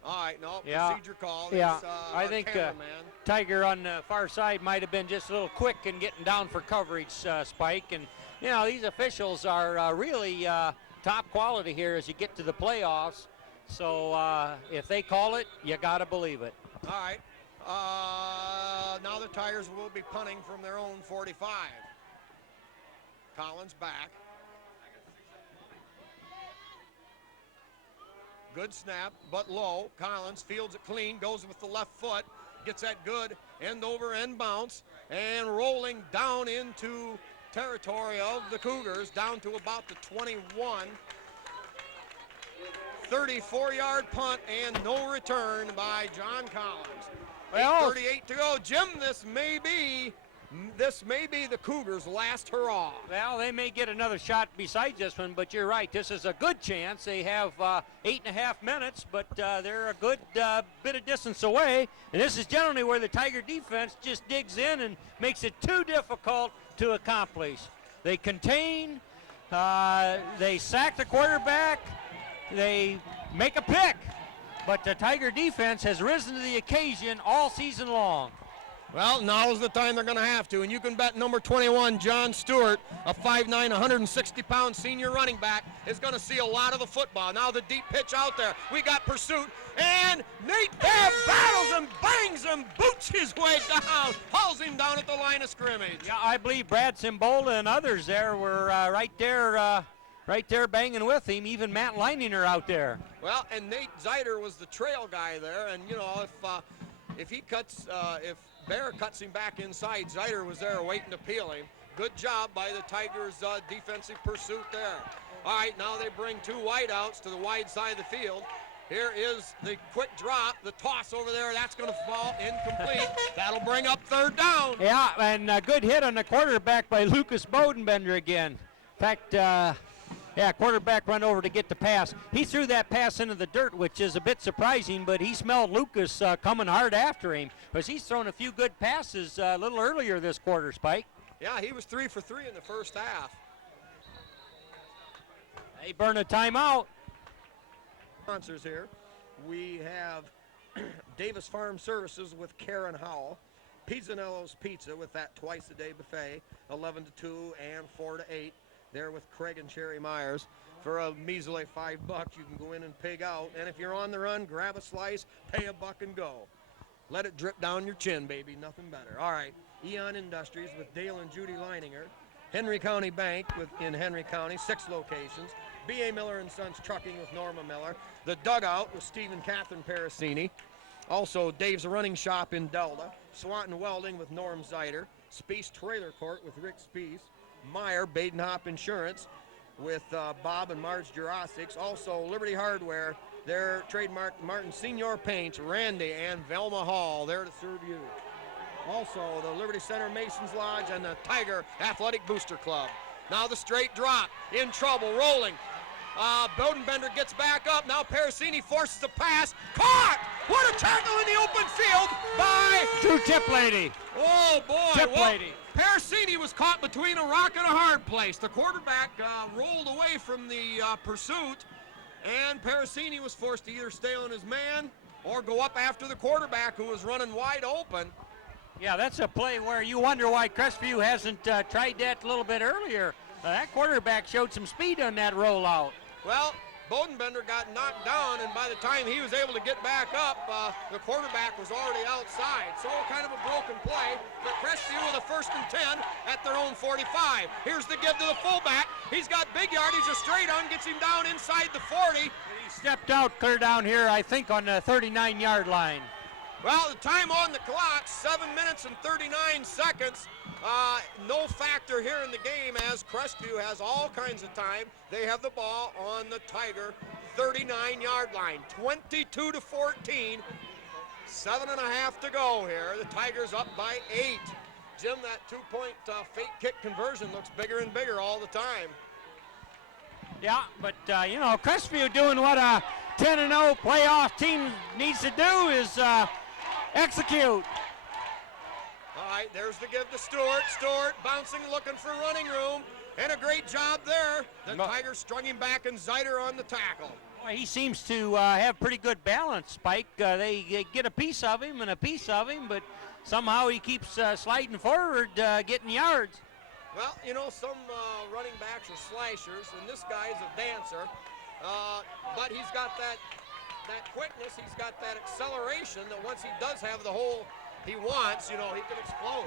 All right, no, procedure call. Yeah, It's, I think Tiger on the far side might have been just a little quick in getting down for coverage, Spike. And, you know, these officials are really top quality here as you get to the playoffs. So if they call it, you got to believe it. All right. Now the Tigers will be punting from their own 45. Collins back. Good snap, but low. Collins fields it clean, goes with the left foot, gets that good end over end bounce, and rolling down into territory of the Cougars, down to about the 21. 34-yard punt and no return by John Collins. Well, 8:38 to go. Jim, this may this may be the Cougars' last hurrah. Well, they may get another shot besides this one, but you're right. This is a good chance. They have 8.5 minutes, but they're a good bit of distance away. And this is generally where the Tiger defense just digs in and makes it too difficult to accomplish. They contain, they sack the quarterback, they make a pick. But the Tiger defense has risen to the occasion all season long. Well, now is the time they're going to have to, and you can bet number 21, John Stewart, a 5'9", 160-pound senior running back, is going to see a lot of the football. Now the deep pitch out there. We got pursuit, and Nate Babb battles and bangs him, boots his way down, hauls him down at the line of scrimmage. Yeah, I believe Brad Simbola and others there were right there banging with him, even Matt Leininger out there. Well, and Nate Zeiter was the trail guy there, and you know, if Bear cuts him back inside, Zeiter was there waiting to peel him. Good job by the Tigers' defensive pursuit there. All right, now they bring two wideouts to the wide side of the field. Here is the quick drop, the toss over there. That's going to fall incomplete. That'll bring up third down. Yeah, and a good hit on the quarterback by Lucas Bodenbender again. In fact, quarterback run over to get the pass. He threw that pass into the dirt, which is a bit surprising, but he smelled Lucas coming hard after him, because he's thrown a few good passes a little earlier this quarter, Spike. Yeah, he was 3 for 3 in the first half. They burn a timeout. Sponsors here. We have Davis Farm Services with Karen Howell. Pizzanello's Pizza with that twice-a-day buffet, 11 to 2 and 4 to 8. There with Craig and Sherry Myers. For a measly $5, you can go in and pig out. And if you're on the run, grab a slice, pay $1 and go. Let it drip down your chin, baby. Nothing better. All right. Eon Industries with Dale and Judy Leininger. Henry County Bank in Henry County, 6 locations. B.A. Miller & Sons Trucking with Norma Miller. The Dugout with Steve and Catherine Parasini. Also, Dave's Running Shop in Delta. Swanton Welding with Norm Zeiter. Speece Trailer Court with Rick Speece. Meyer, Badenhop Insurance with Bob and Marge Jurassics. Also, Liberty Hardware, their trademark Martin Senior Paints, Randy and Velma Hall, there to serve you. Also, the Liberty Center Masons Lodge and the Tiger Athletic Booster Club. Now the straight drop, in trouble, rolling. Bodenbender gets back up. Now Parasini forces the pass. Caught! What a tackle in the open field by Drew Tiplady. Oh, boy. Tiplady. Parasini was caught between a rock and a hard place. The quarterback rolled away from the pursuit, and Parasini was forced to either stay on his man or go up after the quarterback, who was running wide open. Yeah, that's a play where you wonder why Crestview hasn't tried that a little bit earlier. That quarterback showed some speed on that rollout. Well, Bodenbender got knocked down, and by the time he was able to get back up, the quarterback was already outside. So kind of a broken play, but Crestview with a 1st and 10 at their own 45. Here's the give to the fullback. He's got big yardage, a straight on, gets him down inside the 40. He stepped out clear down here, I think, on the 39-yard line. Well, the time on the clock, 7 minutes and 39 seconds. No factor here in the game, as Crestview has all kinds of time. They have the ball on the Tiger 39-yard line, 22 to 14. 7.5 to go here. The Tigers up by 8. Jim, that 2-point fake kick conversion looks bigger and bigger all the time. Yeah, but, Crestview doing what a 10-0 playoff team needs to do is execute. All right, there's the give to Stewart. Stewart bouncing, looking for running room, and a great job there. The Tigers strung him back, and Zeiter on the tackle. Well, he seems to have pretty good balance, Spike. They get a piece of him and a piece of him, but somehow he keeps sliding forward, getting yards. Well, some running backs are slashers, and this guy's a dancer, but he's got that quickness, he's got that acceleration that once he does have the hole he wants, he can explode.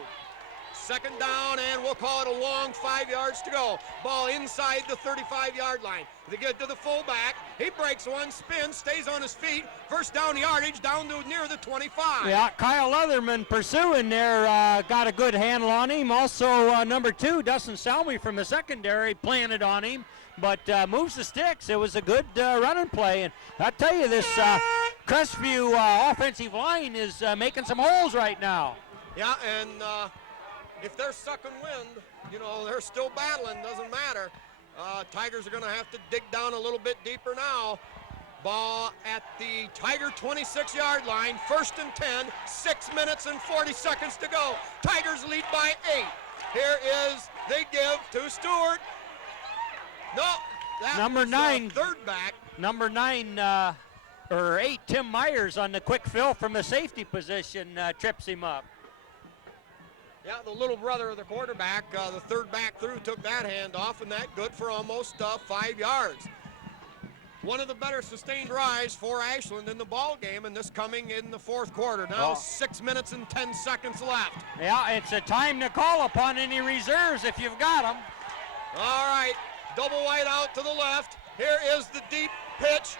2nd down, and we'll call it a long 5 yards to go. Ball inside the 35-yard line. They get to the fullback. He breaks one, spins, stays on his feet. 1st down yardage down to near the 25. Yeah, Kyle Leatherman pursuing there, got a good handle on him. Also, number 2, Dustin Salmi from the secondary planted on him, but moves the sticks. It was a good running play, and I tell you, this Crestview offensive line is making some holes right now. Yeah, and if they're sucking wind, you know, they're still battling, doesn't matter. Tigers are going to have to dig down a little bit deeper now. Ball at the Tiger 26-yard line, 1st and 10, 6 minutes and 40 seconds to go. Tigers lead by 8. Here is the give to Stewart. No, that Number was, 9. Third back. Number 9, or 8, Tim Myers on the quick fill from the safety position trips him up. Yeah, the little brother of the quarterback, the third back through, took that handoff, and that good for almost 5 yards. One of the better sustained drives for Ashland in the ball game, and this coming in the fourth quarter. Now 6 minutes and 10 seconds left. Yeah, it's a time to call upon any reserves if you've got them. All right, double wide out to the left. Here is the deep pitch,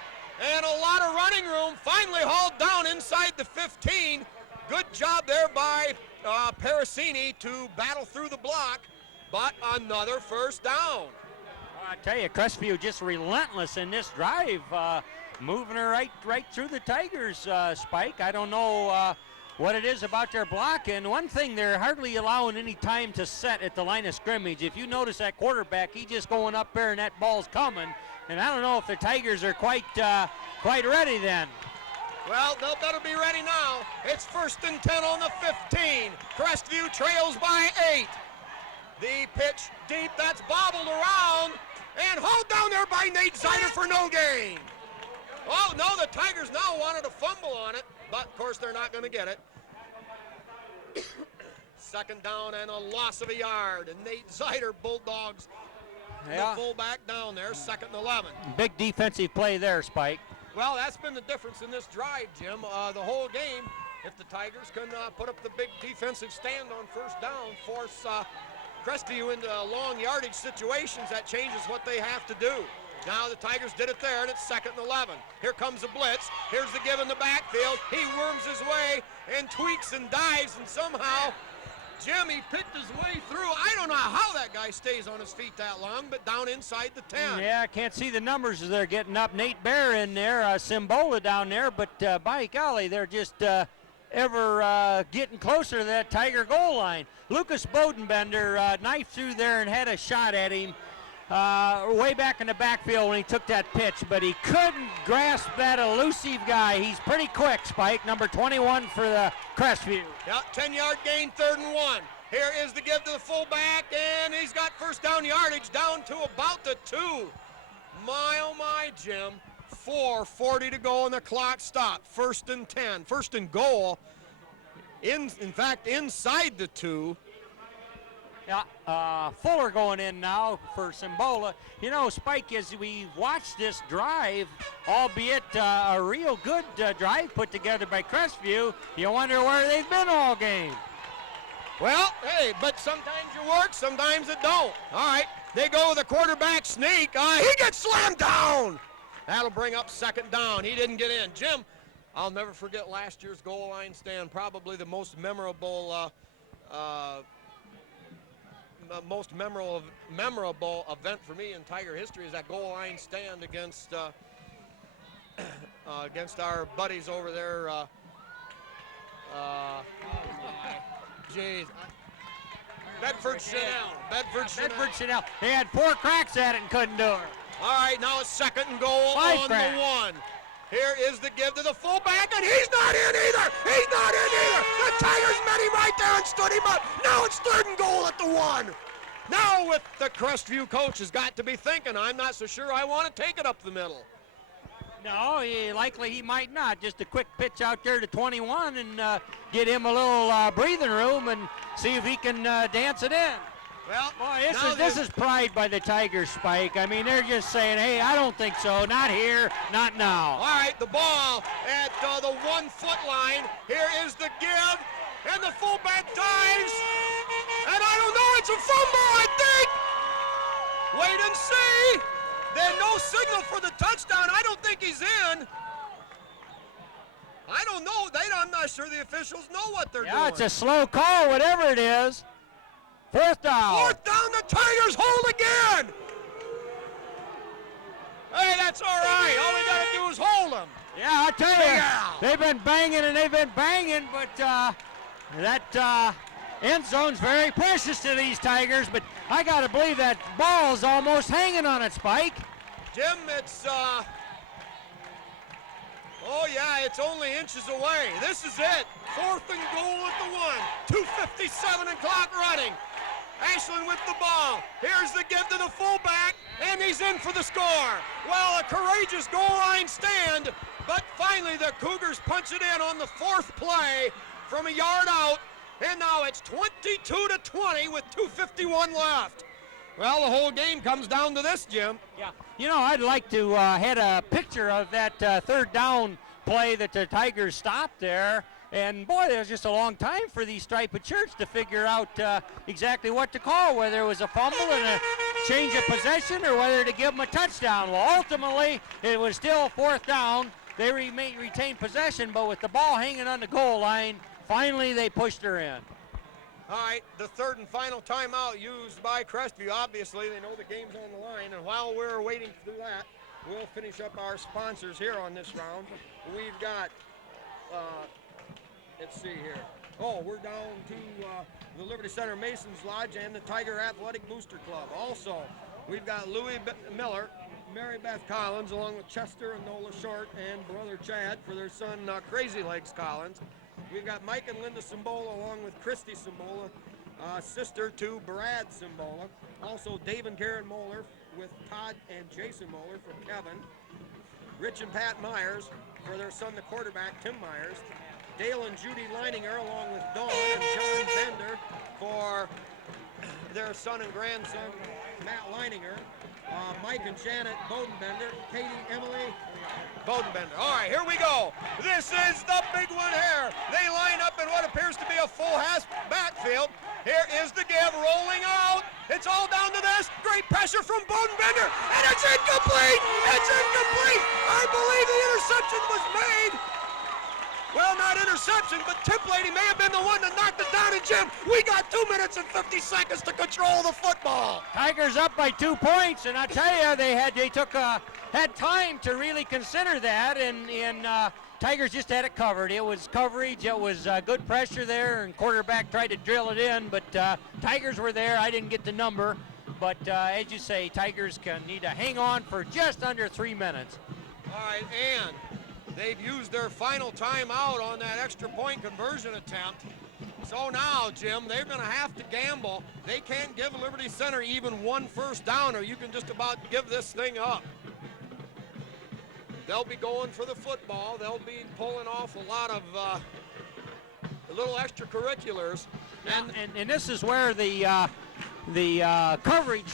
and a lot of running room. Finally hauled down inside the 15. Good job there by Parasini to battle through the block, but another first down. I tell you, Crestview just relentless in this drive, moving her right through the Tigers, Spike. I don't know what it is about their blocking. One thing, they're hardly allowing any time to set at the line of scrimmage. If you notice that quarterback, he's just going up there and that ball's coming. And I don't know if the Tigers are quite ready then. Well, they'll better be ready now. It's 1st and 10 on the 15. Crestview trails by 8. The pitch deep, that's bobbled around. And hauled down there by Nate Zider for no gain. Oh, no, the Tigers now wanted to fumble on it, but of course they're not going to get it. 2nd down and a loss of a yard. And Nate Zider, Bulldogs, the fullback down there, 2nd and 11. Big defensive play there, Spike. Well, that's been the difference in this drive, Jim. The whole game, if the Tigers can put up the big defensive stand on 1st down, force Crestview into long yardage situations, that changes what they have to do. Now the Tigers did it there, and it's 2nd and 11. Here comes the blitz. Here's the give in the backfield. He worms his way and tweaks and dives, and somehow, Jim, he picked his way through. I don't know how that guy stays on his feet that long, but down inside the 10. Yeah, I can't see the numbers as they're getting up. Nate Bear in there, Simbola down there, but by golly, they're just ever getting closer to that Tiger goal line. Lucas Bodenbender knifed through there and had a shot at him way back in the backfield when he took that pitch, but he couldn't grasp that elusive guy. He's pretty quick, Spike, number 21 for the Crestview. Yeah, 10-yard gain, 3rd and 1. Here is the give to the fullback, and he's got first down yardage down to about the 2. My, oh my, Jim. 4:40 to go and the clock stopped. 1st and 10. 1st and goal. In fact, inside the 2. Yeah, Fuller going in now for Simbola. You know, Spike, as we watch this drive, albeit a real good drive put together by Crestview, you wonder where they've been all game. Well, hey, but sometimes you work, sometimes it don't. All right, they go with a quarterback sneak. He gets slammed down. That'll bring up 2nd down. He didn't get in. Jim, I'll never forget last year's goal line stand. Probably the most memorable event for me in Tiger history is that goal line stand against our buddies over there. Jeez. Bedford Chanel. They had 4 cracks at it and couldn't do it. All right, now it's 2nd and goal on the 1. Here is the give to the fullback, and he's not in either. The Tigers met him right there and stood him up. Now it's 3rd and goal at the 1. Now with the Crestview coach has got to be thinking, I'm not so sure I want to take it up the middle. No, likely he might not. Just a quick pitch out there to 21 and get him a little breathing room and see if he can dance it in. Well, boy, this is pride by the Tigers, Spike. I mean, they're just saying, hey, I don't think so. Not here, not now. All right, the ball at the 1-foot line. Here is the give, and the fullback dives. And I don't know, it's a fumble, I think. Wait and see. There's no signal for the touchdown. I don't think he's in. I don't know. I'm not sure the officials know what they're doing. Yeah, it's a slow call, whatever it is. 4th down. 4th down, the Tigers hold again. Hey, that's all right. All we got to do is hold them. Yeah, I tell you, they've been banging and they've been banging, but that End zone's very precious to these Tigers, but I got to believe that ball's almost hanging on it, Spike. Jim, it's, oh yeah, it's only inches away. This is it. 4th and goal at the 1. 2:57 and clock running. Ashland with the ball. Here's the give to the fullback, and he's in for the score. Well, a courageous goal line stand, but finally the Cougars punch it in on the 4th play from a yard out, and now it's 22-20 with 2:51 left. Well, the whole game comes down to this, Jim. Yeah. You know, I'd like to had a picture of that 3rd down play that the Tigers stopped there. And boy, there was just a long time for these striped shirts to figure out exactly what to call, whether it was a fumble and a change of possession or whether to give them a touchdown. Well, ultimately, it was still 4th down. They retained possession, but with the ball hanging on the goal line, finally they pushed her in. All right, the 3rd and final timeout used by Crestview. Obviously, they know the game's on the line, and while we're waiting for that, we'll finish up our sponsors here on this round. We've got, let's see here. Oh, we're down to the Liberty Center Masons Lodge and the Tiger Athletic Booster Club. Also, we've got Louis Miller, Mary Beth Collins, along with Chester and Nola Short and brother Chad for their son Crazy Legs Collins. We've got Mike and Linda Simbola along with Christy Simbola, sister to Brad Simbola. Also Dave and Karen Moeller with Todd and Jason Moeller from Kevin. Rich and Pat Myers for their son, the quarterback, Tim Myers. Dale and Judy Leininger along with Dawn and John Bender for their son and grandson, Matt Leininger. Mike and Janet Bodenbender, Katie, Emily Bodenbender. All right, here we go. This is the big one here. They line up in what appears to be a full house backfield. Here is the give, rolling out. It's all down to this. Great pressure from Bodenbender, and it's incomplete. It's incomplete. I believe the interception was made. Well, not interception, but Tip Lady may have been the one that knocked it down. And Jim, we got 2 minutes and 50 seconds to control the football. Tigers up by 2 points, and I tell you, they had time to really consider that, and Tigers just had it covered. It was coverage, it was good pressure there, and quarterback tried to drill it in, but Tigers were there. I didn't get the number, but as you say, Tigers need to hang on for just under 3 minutes. All right, and they've used their final timeout on that extra point conversion attempt. So now, Jim, they're going to have to gamble. They can't give Liberty Center even 1 first down, or you can just about give this thing up. They'll be going for the football. They'll be pulling off a lot of little extracurriculars. And this is where the coverage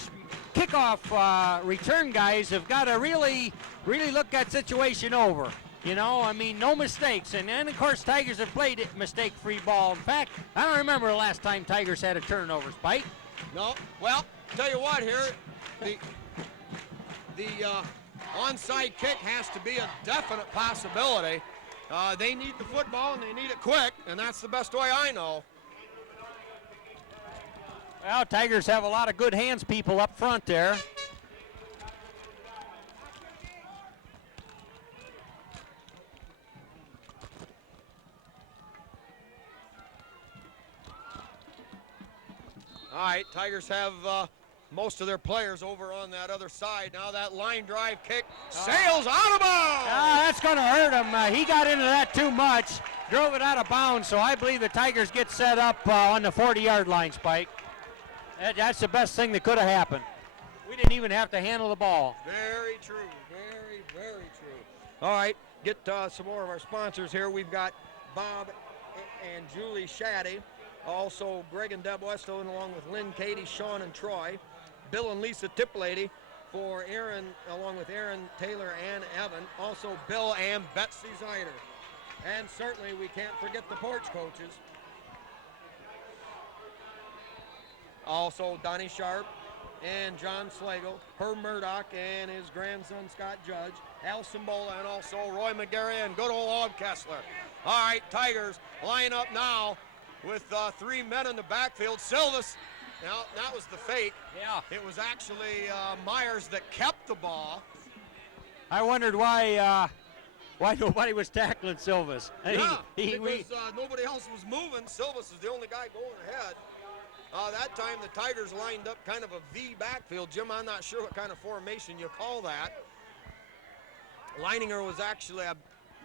kickoff return guys have got to really look that situation over. You know, I mean, no mistakes. And then, of course, Tigers have played mistake-free ball. In fact, I don't remember the last time Tigers had a turnover, Spike. No. Well, tell you what here, the onside kick has to be a definite possibility. They need the football, and they need it quick, and that's the best way I know. Well, Tigers have a lot of good hands people up front there. All right, Tigers have most of their players over on that other side. Now that line drive kick sails out of bounds. That's going to hurt him. He got into that too much, drove it out of bounds, so I believe the Tigers get set up on the 40-yard line, Spike. That's the best thing that could have happened. We didn't even have to handle the ball. Very true, very, very true. All right, get some more of our sponsors here. We've got Bob and Julie Shaddy. Also, Greg and Deb Weston, along with Lynn, Katie, Sean, and Troy. Bill and Lisa Tiplady for Aaron, along with Aaron, Taylor, and Evan. Also, Bill and Betsy Zeider. And certainly, we can't forget the porch coaches. Also, Donnie Sharp and John Slagle, Herb Murdoch and his grandson, Scott Judge, Al Simbola, and also Roy McGarry and good old Og Kessler. All right, Tigers line up now with 3 men in the backfield. Silvas, now that was the fake. Yeah. It was actually Myers that kept the ball. I wondered why why nobody was tackling Silvas. Yeah, because nobody else was moving. Silvas is the only guy going ahead. That time the Tigers lined up kind of a V backfield. Jim, I'm not sure what kind of formation you call that. Leininger was actually,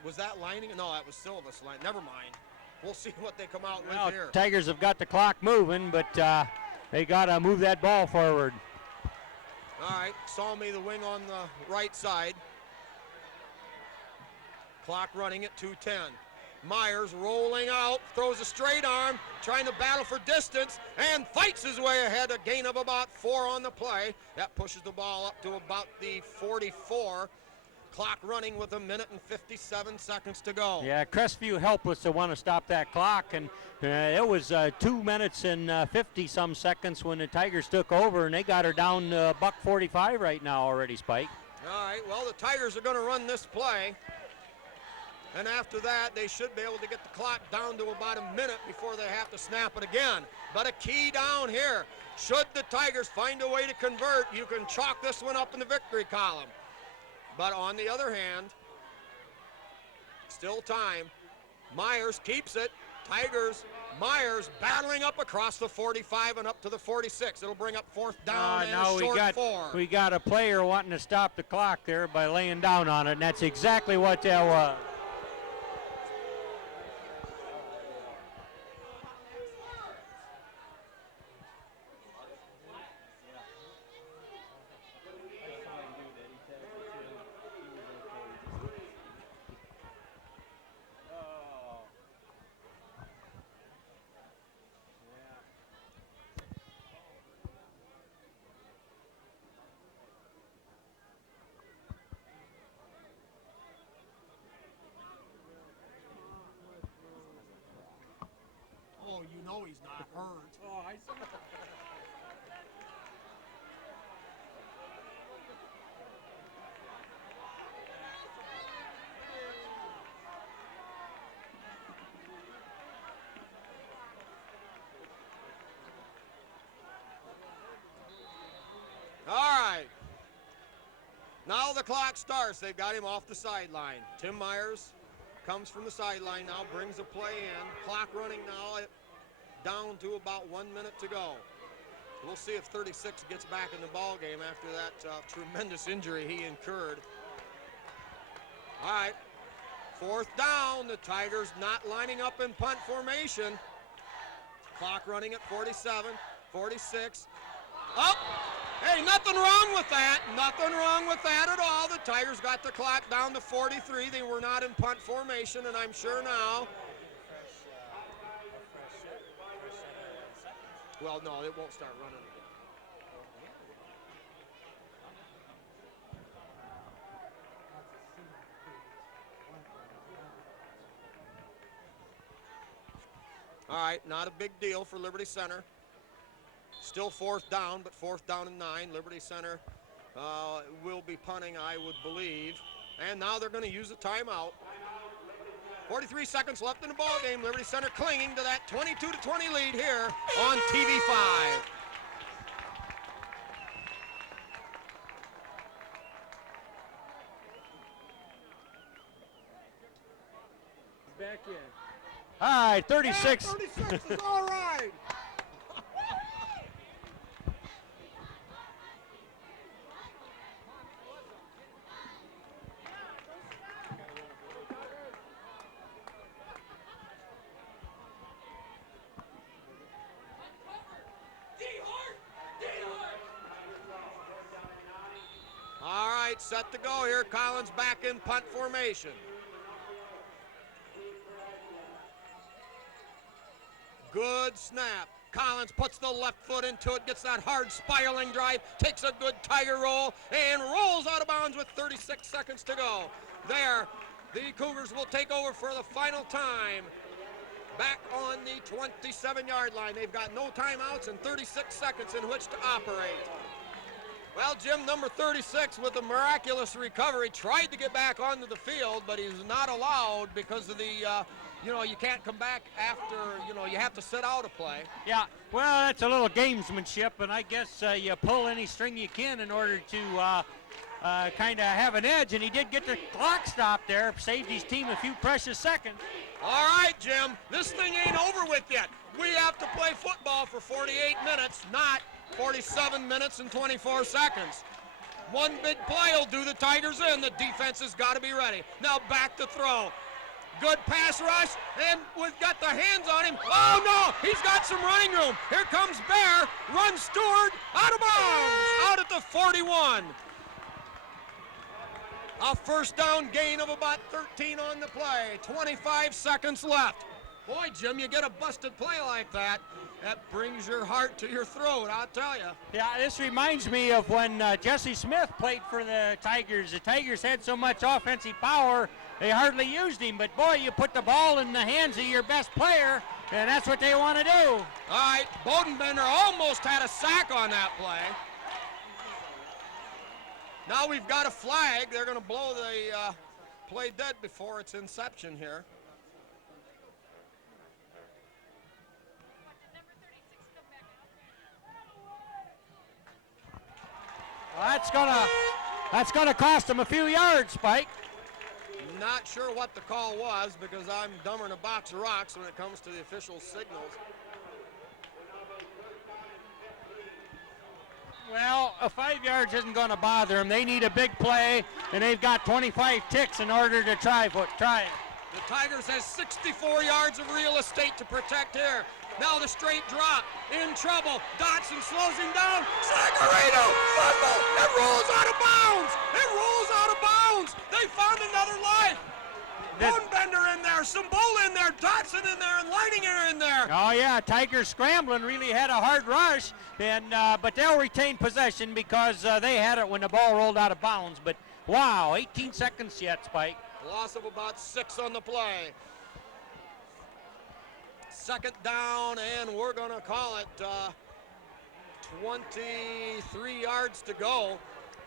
was that Leininger? No, that was Silvas. Never mind. We'll see what they come out with here. Tigers have got the clock moving, but they got to move that ball forward. All right, Salmi the wing on the right side. Clock running at 2:10. Myers rolling out, throws a straight arm, trying to battle for distance, and fights his way ahead, a gain of about 4 on the play. That pushes the ball up to about the 44. Clock running with 1 minute and 57 seconds to go. Yeah, Crestview helpless to want to stop that clock, and it was 2 minutes and 50-some seconds when the Tigers took over, and they got her down to $1:45 right now already, Spike. All right, well, the Tigers are going to run this play, and after that, they should be able to get the clock down to about 1 minute before they have to snap it again. But a key down here, should the Tigers find a way to convert, you can chalk this one up in the victory column. But on the other hand, still time. Myers keeps it. Tigers, Myers battling up across the 45 and up to the 46. It'll bring up 4th down and now a short 4. We got a player wanting to stop the clock there by laying down on it, and that's exactly what that was. Oh, you know he's not hurt. Oh, I saw. All right. Now the clock starts. They've got him off the sideline. Tim Myers comes from the sideline now, brings the play in. Clock running now down to about 1 minute to go. We'll see if 36 gets back in the ball game after that tremendous injury he incurred. All right, 4th down. The Tigers not lining up in punt formation. Clock running at 47, 46. Up. Hey, nothing wrong with that. Nothing wrong with that at all. The Tigers got the clock down to 43. They were not in punt formation, and I'm sure now. Well, no, it won't start running again. All right, not a big deal for Liberty Center. Still 4th down, but 4th down and 9. Liberty Center will be punting, I would believe. And now they're going to use a timeout. 43 seconds left in the ball game. Liberty Center clinging to that 22-20 lead here on TV5. Back in. All right, 36. Yeah, 36 is all right. All right, set to go here. Collins back in punt formation. Good snap. Collins puts the left foot into it, gets that hard spiraling drive, takes a good Tiger roll, and rolls out of bounds with 36 seconds to go. There, the Cougars will take over for the final time. Back on the 27-yard line. They've got no timeouts and 36 seconds in which to operate. Well, Jim, number 36 with a miraculous recovery tried to get back onto the field, but he's not allowed because of the, you can't come back after, you have to sit out a play. Yeah, well, that's a little gamesmanship, and I guess you pull any string you can in order to kind of have an edge, and he did get the clock stopped there, saved his team a few precious seconds. All right, Jim, this thing ain't over with yet. We have to play football for 48 minutes, not 47 minutes and 24 seconds. One big play will do the Tigers in. The defense has got to be ready. Now back to throw. Good pass rush, and we've got the hands on him. Oh, no, he's got some running room. Here comes Bear, runs Stewart, out of bounds, out at the 41. A first down gain of about 13 on the play, 25 seconds left. Boy, Jim, you get a busted play like that, that brings your heart to your throat, I'll tell you. Yeah, this reminds me of when Jesse Smith played for the Tigers. The Tigers had so much offensive power, they hardly used him. But, boy, you put the ball in the hands of your best player, and that's what they want to do. All right, Bodenbender almost had a sack on that play. Now we've got a flag. They're going to blow the play dead before its inception here. Well, that's gonna cost them a few yards, Spike. Not sure what the call was because I'm dumber than a box of rocks when it comes to the official signals. Well, 5 yards isn't going to bother them. They need a big play, and they've got 25 ticks in order to try it. The Tigers has 64 yards of real estate to protect here. Now the straight drop, in trouble. Dotson slows him down. Sagarino, fumble. It rolls out of bounds. It rolls out of bounds. They found another life. Bonebender in there, Symbol in there, Dotson in there, and Leininger in there. Oh yeah, Tigers scrambling really had a hard rush, and but they'll retain possession because they had it when the ball rolled out of bounds. But wow, 18 seconds yet, Spike. Loss of about 6 on the play. Second down, and we're going to call it 23 yards to go.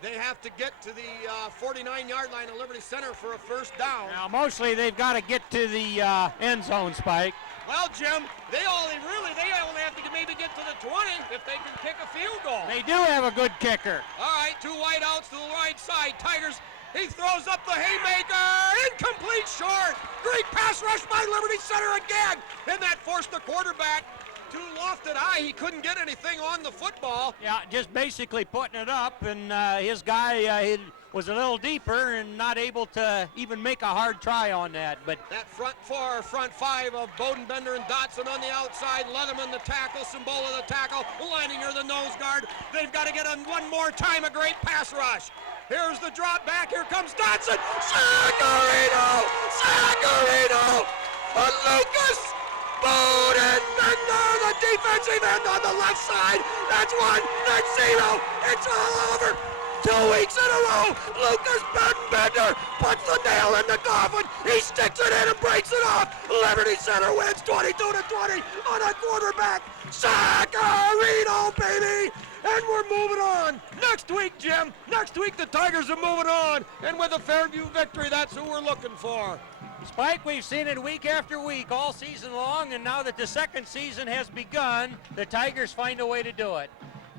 They have to get to the 49-yard line of Liberty Center for a first down. Now, mostly they've got to get to the end zone, Spike. Well, Jim, they only have to maybe get to the 20 if they can kick a field goal. They do have a good kicker. All right, 2 wideouts to the right side. Tigers, he throws up the haymaker, incomplete short. Great pass rush by Liberty Center again, and that forced the quarterback too lofted high. He couldn't get anything on the football. Yeah, just basically putting it up, and his guy was a little deeper and not able to even make a hard try on that. But that front 5 of Bodenbender and Dotson on the outside, Leatherman the tackle, Simbola the tackle, Leininger the nose guard. They've got to get on one more time a great pass rush. Here's the drop back. Here comes Dotson. Sagarino! Lucas Bodenbender, the defensive end on the left side. That's 1, that's 0. It's all over. 2 weeks in a row, Lucas Bodenbender puts the nail in the coffin. He sticks it in and breaks it off. Liberty Center wins 22-20 on a quarterback. Sagarino, baby! And we're moving on. Next week, Jim, the Tigers are moving on. And with a Fairview victory, that's who we're looking for. Spike, we've seen it week after week all season long, and now that the second season has begun, the Tigers find a way to do it.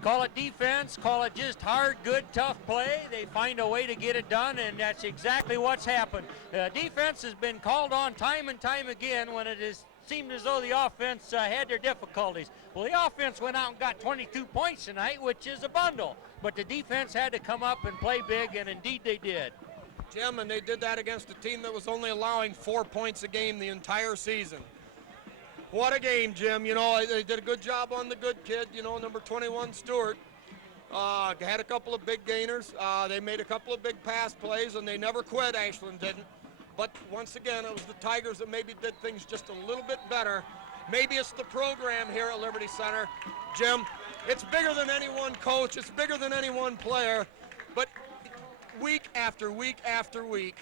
Call it defense, call it just hard, good, tough play. They find a way to get it done, and that's exactly what's happened. Defense has been called on time and time again when it has seemed as though the offense had their difficulties. Well, the offense went out and got 22 points tonight, which is a bundle. But the defense had to come up and play big, and indeed they did. Jim, and they did that against a team that was only allowing 4 points a game the entire season. What a game, Jim. You know, they did a good job on the good kid, you know, number 21, Stewart. Had a couple of big gainers. They made a couple of big pass plays, and they never quit. Ashland didn't. But once again, it was the Tigers that maybe did things just a little bit better. Maybe it's the program here at Liberty Center. Jim, it's bigger than any one coach. It's bigger than any one player. But week after week after week,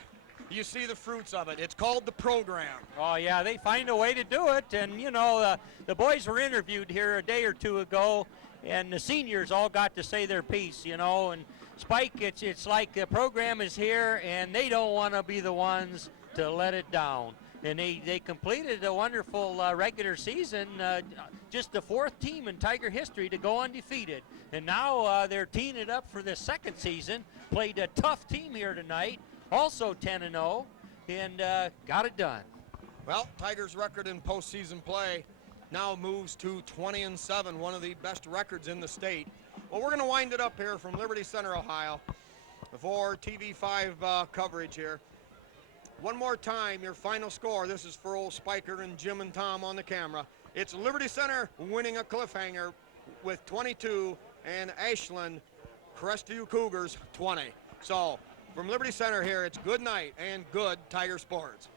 you see the fruits of it. It's called the program. Oh, yeah, they find a way to do it. And, you know, the boys were interviewed here a day or two ago, and the seniors all got to say their piece, you know. And Spike, it's like the program is here, and they don't want to be the ones to let it down. And they completed a wonderful regular season, just the 4th team in Tiger history to go undefeated. And now they're teeing it up for the 2nd season. Played a tough team here tonight, also 10-0, and got it done. Well, Tigers' record in postseason play now moves to 20-7, one of the best records in the state. Well, we're going to wind it up here from Liberty Center, Ohio, for TV5 coverage here. One more time, your final score. This is for old Spiker and Jim and Tom on the camera. It's Liberty Center winning a cliffhanger with 22 and Ashland Crestview Cougars 20. So from Liberty Center here, it's good night and good Tiger sports.